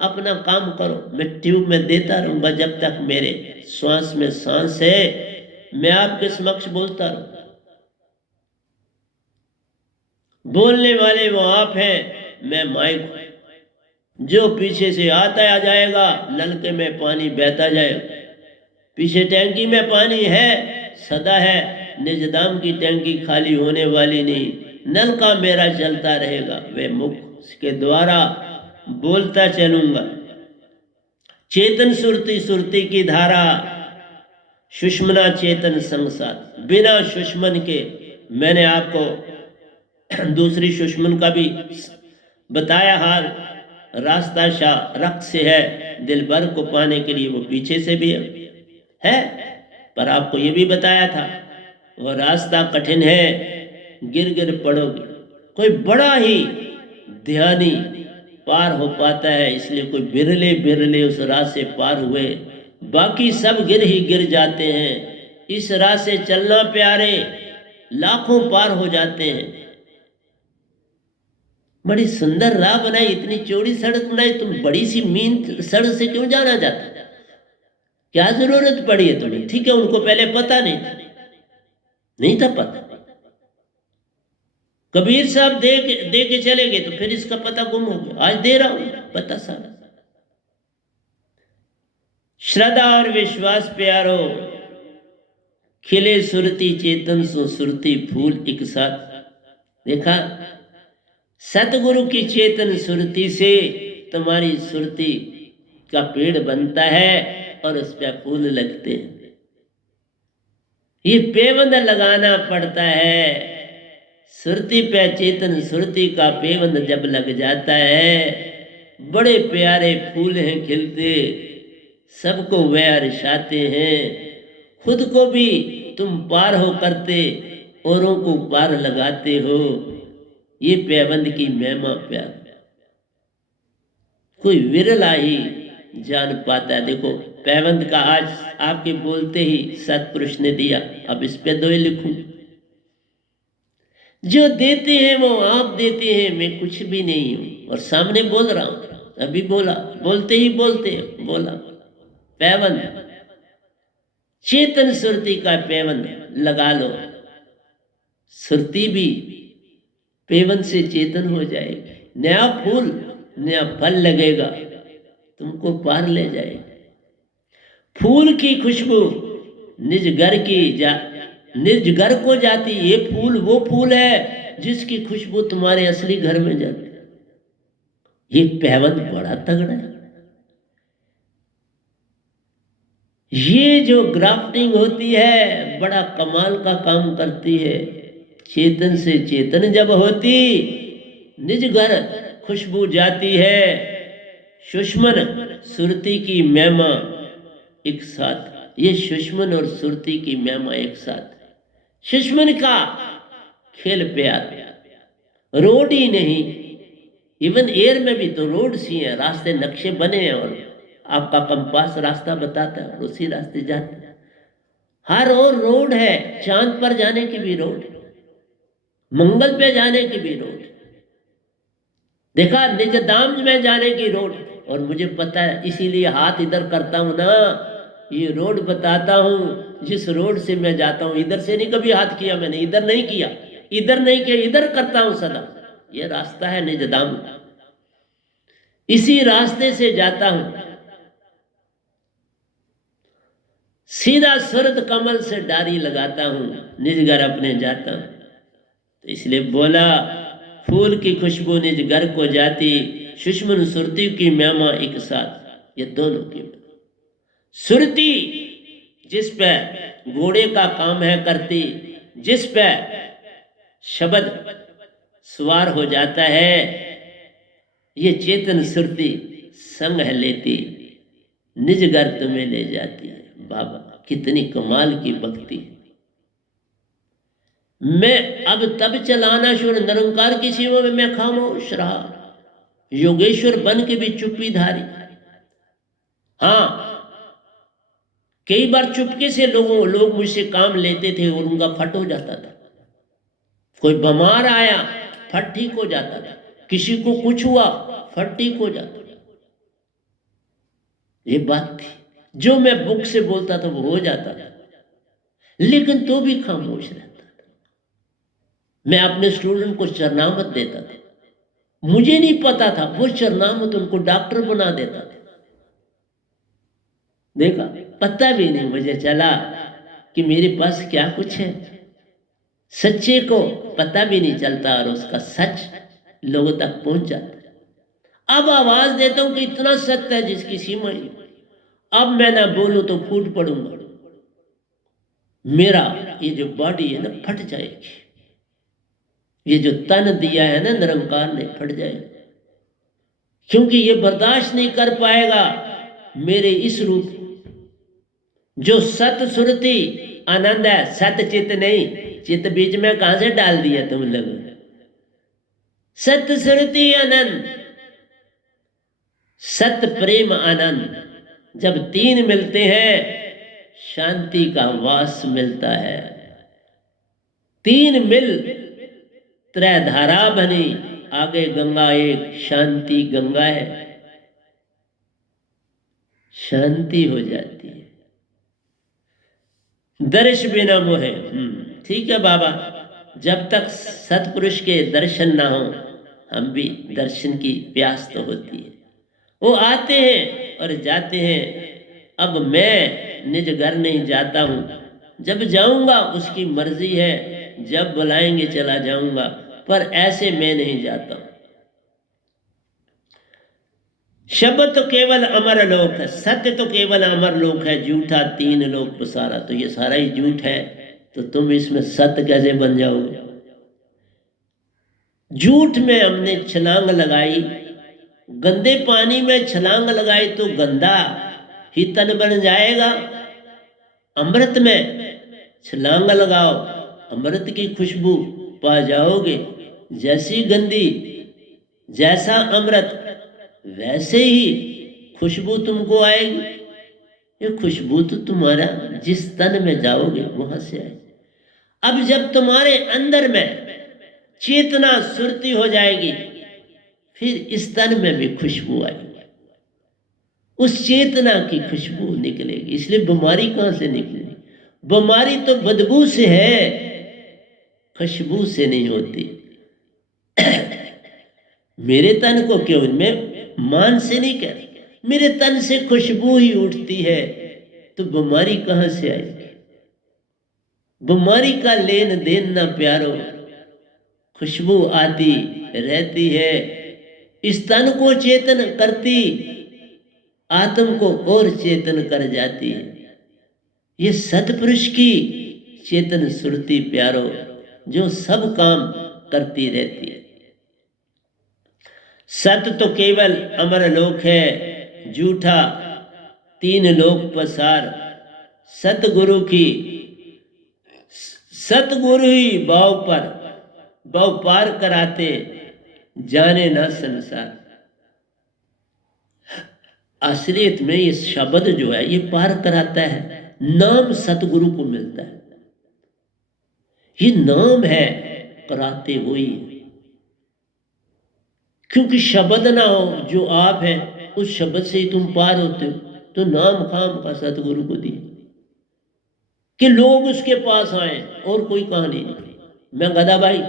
अपना काम करो। मैं ट्यूब में देता रहूंगा जब तक मेरे श्वास में सांस है, मैं आपके समक्ष बोलता रहूं। बोलने वाले वो आप हैं, मैं माइक हूं। जो पीछे से आता आ जाएगा, नलके में पानी बहता जाएगा। पीछे टैंकी में पानी है, सदा है। निजदाम की टैंकी खाली होने वाली नहीं, नलका मेरा चलता रहेगा। वे मुख के द्वारा बोलता चलूंगा। चेतन सुरती, सुरती की धारा, सुषमना चेतन संसार। बिना सुषमन के, मैंने आपको दूसरी सुषमन का भी बताया हाल। रास्ता शाह रक्त से है, दिल भर को पाने के लिए वो पीछे से भी है। पर आपको ये भी बताया था वो रास्ता कठिन है, गिर गिर पड़ोगे। कोई बड़ा ही ध्यानी पार हो पाता है, इसलिए कोई बिरले बिरले उस राह से पार हुए, बाकी सब गिर ही गिर जाते हैं। इस राह से चलना प्यारे, लाखों पार हो जाते हैं। बड़ी सुंदर राह बनाई, इतनी चौड़ी सड़क बनाई, तुम बड़ी सी मीन सड़क से क्यों जाना चाहते? क्या जरूरत पड़ी है तुम्हें? ठीक है, उनको पहले पता नहीं था पता। कबीर साहब दे के चले गए तो फिर इसका पता गुम हो गया। आज दे रहा हूं पता सारा। श्रद्धा और विश्वास प्यारो, खिले सुरती चेतन सो सुरती फूल एक साथ। देखा, सतगुरु की चेतन सुरती से तुम्हारी सुरती का पेड़ बनता है और उस पर फूल लगते हैं। ये पेवंद लगाना पड़ता है। सुरती पे चेतन सुरती का पेवंद जब लग जाता है, बड़े प्यारे फूल हैं खिलते, सबको वे हर्षाते हैं। खुद को भी तुम पार हो करते, औरों को पार लगाते हो। ये पेवंद की महिमा प्यार कोई विरला ही जान पाता है। देखो पेवंद का आज आपके बोलते ही सतपुरुष ने दिया, अब इस पे दो लिखूं। जो देते हैं वो आप देते हैं, मैं कुछ भी नहीं हूं। और सामने बोल रहा हूं, अभी बोला, बोलते ही बोलते बोला। पेवंद चेतन सुरती का पेवंद लगा लो, सुरती भी पेवंद से चेतन हो जाएगी। नया फूल नया फल लगेगा, तुमको पार ले जाएगा। फूल की खुशबू निज घर की निज घर को जाती। ये फूल वो फूल है जिसकी खुशबू तुम्हारे असली घर में जाती। ये पेवंद बड़ा तगड़ा है। ये जो ग्राफ्टिंग होती है बड़ा कमाल का काम करती है। चेतन से चेतन जब होती, निज घर खुशबू जाती है। सुषमन सुरती की महिमा एक साथ। ये सुषमन और सुरती की महिमा एक साथ। सुषमन का खेल प्यार, रोड ही नहीं, इवन एयर में भी तो रोड सी है, रास्ते नक्शे बने हैं और आपका कंपास रास्ता बताता है और उसी रास्ते जाते हैं। हर और रोड है, चांद पर जाने की भी रोड, मंगल पे जाने की भी रोड, देखा निजदाम में जाने की रोड। और मुझे पता है, इसीलिए हाथ इधर करता हूं ना, ये रोड बताता हूं जिस रोड से मैं जाता हूं। इधर से नहीं कभी हाथ किया मैंने, इधर नहीं किया, इधर नहीं किया, इधर करता हूं सदा। ये रास्ता है निजदाम, इसी रास्ते से जाता हूं। सीधा सुरत कमल से डारी लगाता हूं, निज घर अपने जाता हूं। तो इसलिए बोला फूल की खुशबू निज घर को जाती, सुषमन सुरती की महिमा एक साथ। ये दोनों की सुरती जिस पे घोड़े का काम है करती, जिस पे शब्द सवार हो जाता है, ये चेतन सुरती संग है लेती, निज घर तुम्हें ले जाती है। बाबा कितनी कमाल की भक्ति है। मैं अब तब चलाना शुरू, निरंकार की सेवा में मैं खामोश रहा, योगेश्वर बन के भी चुप्पी धारी। हाँ, कई बार चुपके से लोग मुझसे काम लेते थे और उनका फट हो जाता था। कोई बीमार आया फट ठीक हो जाता था, किसी को कुछ हुआ फट ठीक हो जाता था। ये बात थी, जो मैं बुक से बोलता था वो हो जाता था, लेकिन तो भी खामोश रहता था। मैं अपने स्टूडेंट को चरनामत देता था, मुझे नहीं पता था वो चरनामत उनको डॉक्टर बना देता था। देखा, पता भी नहीं मुझे चला कि मेरे पास क्या कुछ है। सच्चे को पता भी नहीं चलता और उसका सच लोगों तक पहुंच जाता। अब आवाज देता हूं कि इतना सत्य है जिसकी सीमा नहीं। अब मैं ना बोलूं तो फूट पड़ूंगा, मेरा ये जो बॉडी है ना फट जाएगी, ये जो तन दिया है ना निरंकार ने फट जाएगा, क्योंकि ये बर्दाश्त नहीं कर पाएगा मेरे इस रूप जो सत सुरति आनंद है। सत चित नहीं, चित बीच में कहां से डाल दिया तुम लोग। सत सुरति आनंद, सत प्रेम आनंद, जब तीन मिलते हैं शांति का वास मिलता है। तीन मिल त्रय धारा बनी, आगे गंगा एक शांति गंगा है, शांति हो जाती है। दर्श बिना मोहे, ठीक है बाबा, जब तक सतपुरुष के दर्शन ना हो हम भी दर्शन की प्यास तो होती है। वो आते हैं और जाते हैं। अब मैं निज घर नहीं जाता हूं, जब जाऊंगा उसकी मर्जी है, जब बुलाएंगे चला जाऊंगा, पर ऐसे मैं नहीं जाता हूं। शब्द तो केवल अमर लोक है, सत्य तो केवल अमर लोक है, झूठा तीन लोक पसारा। तो ये सारा ही झूठ है, तो तुम इसमें सत्य कैसे बन जाओगे। झूठ में हमने छलांग लगाई, गंदे पानी में छलांग लगाई तो गंदा ही तन बन जाएगा। अमृत में छलांग लगाओ, अमृत की खुशबू पा जाओगे। जैसी गंदी जैसा अमृत वैसे ही खुशबू तुमको आएगी। ये खुशबू तो तुम्हारा जिस तन में जाओगे वहां से आएगी। अब जब तुम्हारे अंदर में चेतना सुरती हो जाएगी, फिर इस तन में भी खुशबू आएगी, उस चेतना की खुशबू निकलेगी। इसलिए बीमारी कहां से निकलेगी? बीमारी तो बदबू से है, खुशबू से नहीं होती। मेरे तन को क्यों, मैं मान से नहीं कह, मेरे तन से खुशबू ही उठती है, तो बीमारी कहां से आएगी? बीमारी का लेन देन ना प्यारो, खुशबू आती रहती है। इस तन को चेतन करती, आत्म को और चेतन कर जाती है। ये सतपुरुष की चेतन सुरती प्यारो, जो सब काम करती रहती है। सत्य तो केवल अमर लोक है, झूठा तीन लोक पसार। सतगुरु की, सतगुरु ही भाव पार कराते, जाने ना संसार। असलियत में ये शब्द जो है ये पार कराता है। नाम सतगुरु को मिलता है, ये नाम है कराते हुए। क्योंकि शब्द ना हो जो आप है, उस शब्द से ही तुम पार होते हो। तो नाम खाम का सतगुरु को दिया कि लोग उसके पास आए, और कोई कहानी नहीं। मैं गधा भाई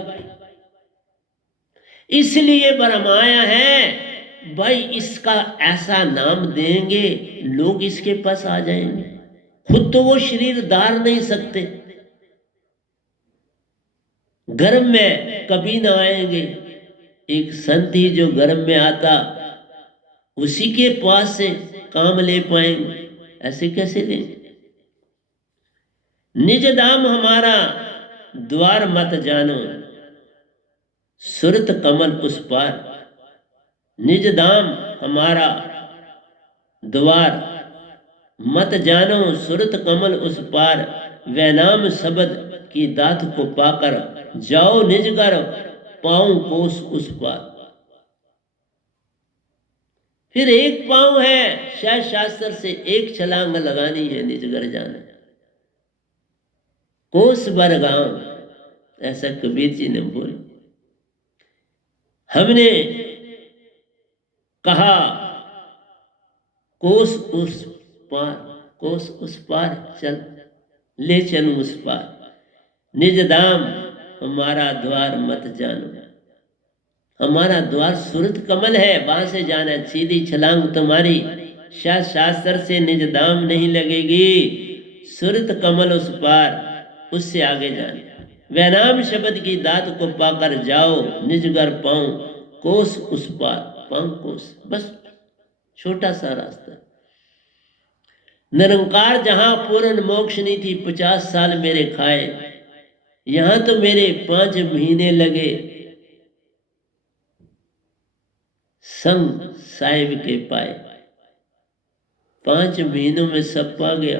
इसलिए बरमाया है भाई, इसका ऐसा नाम देंगे लोग इसके पास आ जाएंगे। खुद तो वो शरीर धार नहीं सकते, गर्भ में कभी ना आएंगे। एक संत ही जो गर्भ में आता, उसी के पास से काम ले पाएंगे, ऐसे कैसे लेंगे? निज धाम हमारा द्वार मत जानो, सुरत कमल उस पार। निज धाम हमारा द्वार, मत जानो सुरत कमल उस पार, वह नाम शब्द की दात को पाकर, जाओ निज घर पाऊं कोस उस पार। फिर एक पांव है, शायद शास्त्र से एक छलांग लगानी है, निज घर जाना, कोस भर गांव, ऐसा कबीर जी ने बोला। हमने कहा कोस उस पार, कोस उस पार चल, ले चलूं उस पार, निज धाम हमारा द्वार मत जानो। हमारा द्वार सूरत कमल है, वहां से जाना, सीधी छलांग तुम्हारी शास्त्र से निज धाम नहीं लगेगी, सूरत कमल उस पार, उससे आगे जाना। वह नाम शब्द की दात को पाकर जाओ निज घर पाऊं कोस उस पार, पाऊं कोस, बस छोटा सा रास्ता। निरंकार जहां पूर्ण मोक्ष नहीं थी, 50 साल मेरे खाए, यहां तो मेरे 5 महीने लगे, संग साहिब के पाए। 5 महीनों में सब पा गया,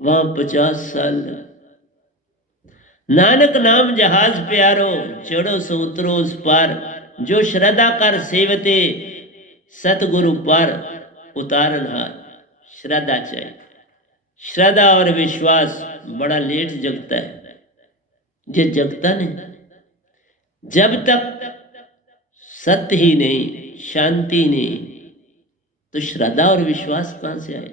वहां 50 साल लगे। नानक नाम जहाज प्यारो, चढ़ो सो उतरो उस पार, जो श्रद्धा कर सेवते सतगुरु पार उतारनहार। श्रद्धा चाहिए, श्रद्धा और विश्वास बड़ा लेट जगता है, ये जगता नहीं जब तक सत्य ही नहीं, शांति नहीं, तो श्रद्धा और विश्वास कहां से आए?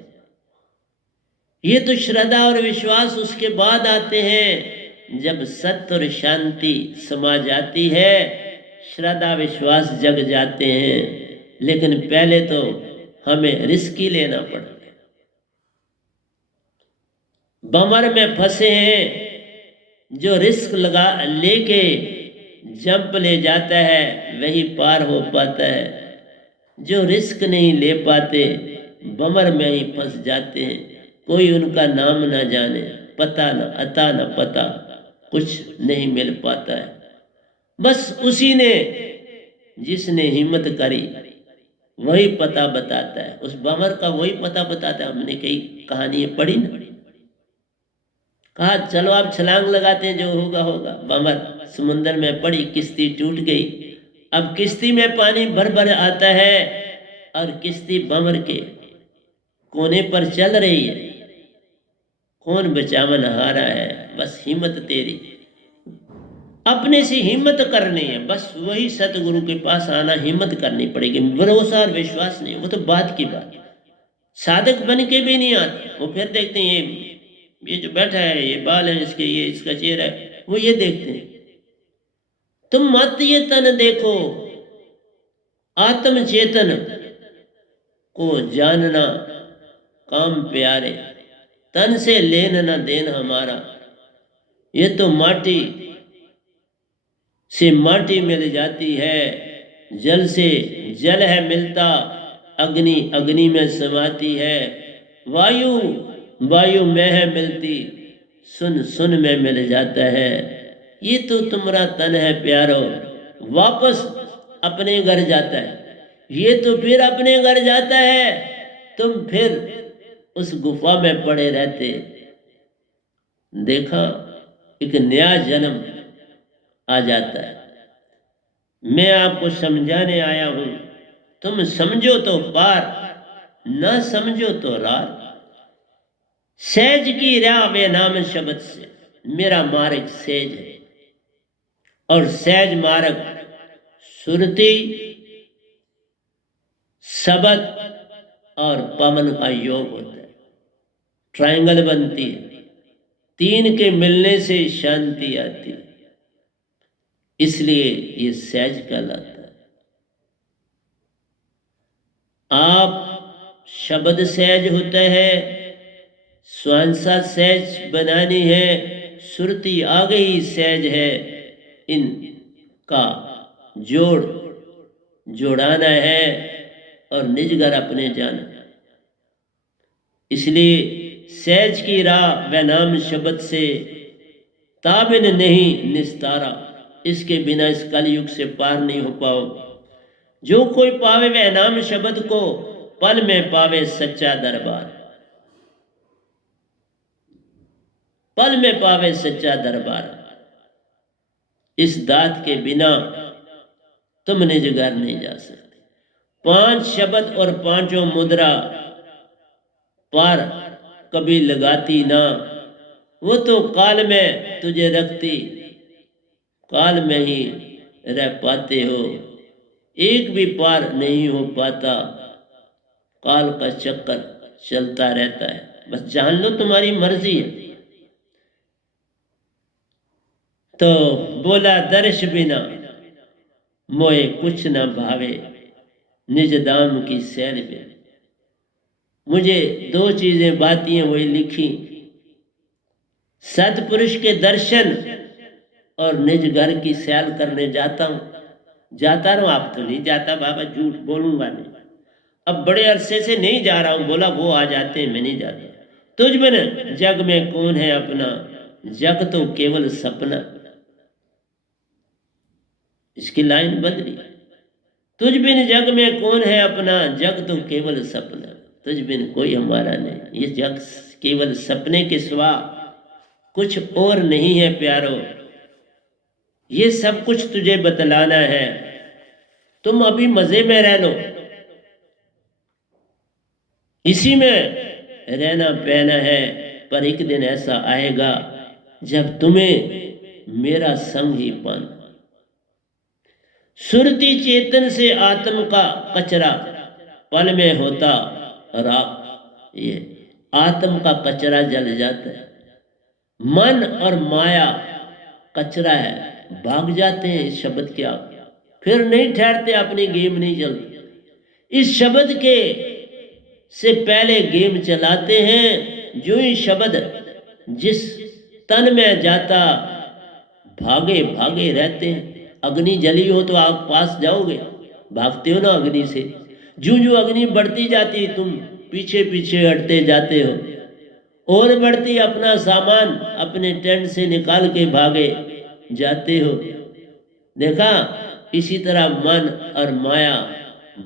ये तो श्रद्धा और विश्वास उसके बाद आते हैं, जब सत्य और शांति समा जाती है, श्रद्धा विश्वास जग जाते हैं। लेकिन पहले तो हमें रिस्क ही लेना पड़ता है। बमर में फंसे हैं, जो रिस्क लगा लेके जंप ले जाता है वही पार हो पाता है। जो रिस्क नहीं ले पाते बमर में ही फंस जाते हैं। कोई उनका नाम ना जाने, पता न अता न पता, कुछ नहीं मिल पाता है। बस उसी ने जिसने हिम्मत करी वही पता बताता है, उस बमर का वही पता बताता है। हमने कई कहानियां पढ़ी ना, कहा चलो आप छलांग लगाते हैं, जो होगा होगा। बमर समुद्र में पड़ी, किश्ती टूट गई। अब किश्ती में पानी भर भर आता है और किश्ती बमर के कोने पर चल रही है। कौन बचावन हारा है, बस हिम्मत तेरी, अपने से हिम्मत करनी है। बस वही सतगुरु के पास आना, हिम्मत करनी पड़ेगी। भरोसा और विश्वास नहीं, वो तो बात की बात। साधक बन के भी नहीं आते, वो फिर देखते हैं ये जो बैठा है, ये बाल है इसके, ये इसका चेहरा है, वो ये देखते हैं। तुम मत ये तन देखो, आत्म चेतन को जानना काम प्यारे, तन से लेन न देन हमारा। ये तो माटी से माटी मिल जाती है, जल से जल है मिलता, अग्नि अग्नि में समाती है, वायु वायु में है मिलती, सुन सुन में मिल जाता है। ये तो तुम्हारा तन है प्यारो, वापस अपने घर जाता है। ये तो फिर अपने घर जाता है, तुम फिर उस गुफा में पड़े रहते। देखा, एक नया जन्म आ जाता है। मैं आपको समझाने आया हूं, तुम समझो तो पार, न समझो तो रार। सहज की राह वे नाम शब्द से, मेरा मार्ग सहज है। और सहज मार्ग सुरती, शब्द और पवन का योग होता है। ट्रायंगल बनती है, 3 के मिलने से शांति आती है, इसलिए ये सहज कहलाता है। आप शब्द सहज होता है, स्वांसा सहज बनानी है, सुरती आ गई सहज है, इनका जोड़ जोड़ाना है और निज घर अपने जाना। इसलिए सहज की राह व नाम शब्द से, ताबिन नहीं निस्तारा। इसके बिना इस कलयुग से पार नहीं हो पाओ। जो कोई पावे वह नाम शब्द को, पल में पावे सच्चा दरबार। पल में पावे सच्चा दरबार। इस दात के बिना तुम निज घर नहीं जा सकते। 5 शब्द और 5 मुद्रा पार कभी लगाती ना, वो तो काल में तुझे रखती, काल में ही रह पाते हो। एक भी पार नहीं हो पाता, काल का चक्कर चलता रहता है। बस जान लो तुम्हारी मर्जी है। तो बोला दर्श बिना मोए कुछ न भावे, निज दाम की सैल में। मुझे 2 चीजें बाती हैं वही लिखी, सतपुरुष के दर्शन और निज घर की सैर करने जाता हूँ। जाता रहूं, आप तो नहीं जाता बाबा, झूठ बोलूंगा नहीं। अब बड़े अरसे से नहीं जा रहा हूं। बोला वो आ जाते हैं, मैं नहीं जाता। तुझ बिन जग में कौन है अपना, जग तो केवल सपना। इसकी लाइन बदली, तुझ बिन जग में कौन है अपना, जग तो केवल सपना। तुझ बिन कोई हमारा नहीं, ये जग केवल सपने के सिवा कुछ और नहीं है प्यारो। ये सब कुछ तुझे बतलाना है, तुम अभी मजे में रह लो, इसी में रहना पहना है। पर एक दिन ऐसा आएगा जब तुम्हें मेरा संग ही पाना। सुरती चेतन से आत्म का कचरा पल में होता राख। ये आत्म का कचरा जल जाता है। मन और माया कचरा है, भाग जाते हैं इस शब्द के आगे, फिर नहीं ठहरते, अपनी गेम नहीं चलती। इस शब्द के से पहले गेम चलाते हैं। जो ही शब्द जिस तन में जाता, भागे भागे रहते हैं। अग्नि जली हो तो आप पास जाओगे, भागते हो ना अग्नि से। जो जो अग्नि बढ़ती जाती तुम पीछे पीछे हटते जाते हो, और बढ़ती अपना सामान अपने टेंट से निकाल के भागे जाते हो। देखा, इसी तरह मन और माया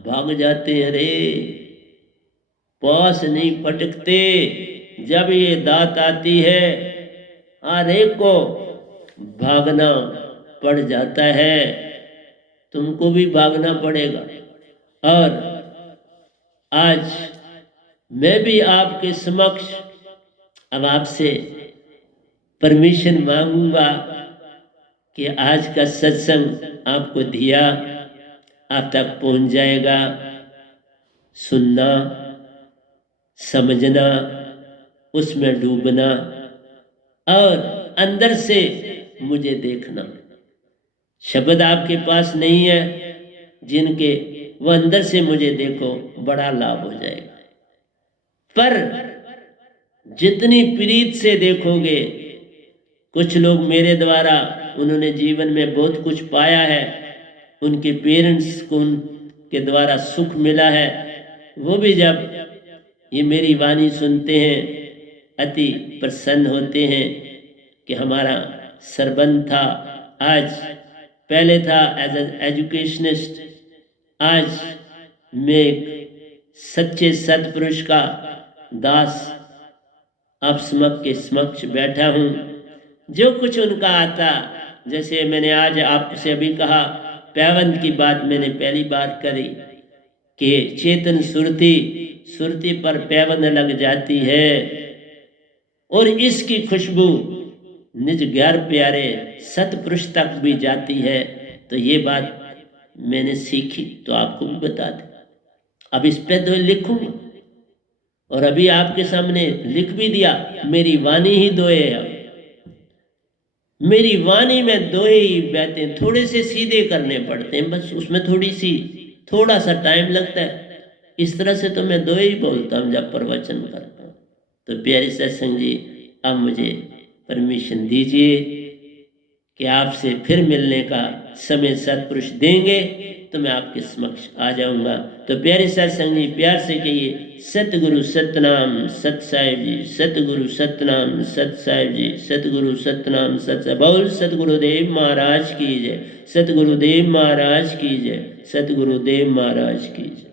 भाग जाते हैं रे, पास नहीं पटकते। जब ये दात आती है हर एक को भागना पड़ जाता है। तुमको भी भागना पड़ेगा। और आज मैं भी आपके समक्ष अब आपसे परमिशन मांगूंगा कि आज का सत्संग आपको दिया, आप तक पहुंच जाएगा। सुनना, समझना, उसमें डूबना और अंदर से मुझे देखना। शब्द आपके पास नहीं है जिनके, वो अंदर से मुझे देखो, बड़ा लाभ हो जाएगा। पर जितनी प्रीत से देखोगे, कुछ लोग मेरे द्वारा उन्होंने जीवन में बहुत कुछ पाया है, उनके पेरेंट्स को उनके द्वारा सुख मिला है, वो भी जब ये मेरी वाणी सुनते हैं अति प्रसन्न होते हैं कि हमारा सरबंध था, आज पहले था एज एन एजुकेशनिस्ट, आज मैं एक सच्चे सतपुरुष का दास आप समक्ष बैठा हूँ। जो कुछ उनका आता, जैसे मैंने आज आपसे अभी कहा, पैवंद की बात मैंने पहली बार करी कि चेतन सुरती पर पैवंद लग जाती है और इसकी खुशबू निज ग्यार प्यारे सतपुरुष तक भी जाती है। तो ये बात मैंने सीखी तो आपको भी बता दें। अब इस पे तो लिखूंगा और अभी आपके सामने लिख भी दिया। मेरी वाणी ही दोहे है, मेरी वाणी में दोहे ही बहते हैं। थोड़े से सीधे करने पड़ते हैं, बस उसमें थोड़ा सा टाइम लगता है। इस तरह से तो मैं दोहे ही बोलता हूँ जब प्रवचन करता हूँ। तो प्यारे सत्संग जी, अब मुझे परमिशन दीजिए कि आपसे फिर मिलने का समय सतपुरुष देंगे। तो मैं आपके समक्ष आ जाऊंगा। तो प्यारे साथ संग जी प्यार से कहिए सतगुरु सतनाम सत साहिब जी, सतगुरु सतनाम सत साहिब जी, सतगुरु सतनाम सत साहिब। बोल सतगुरुदेव महाराज की जय, सतगुरुदेव महाराज की जय, सतगुरुदेव महाराज की जय।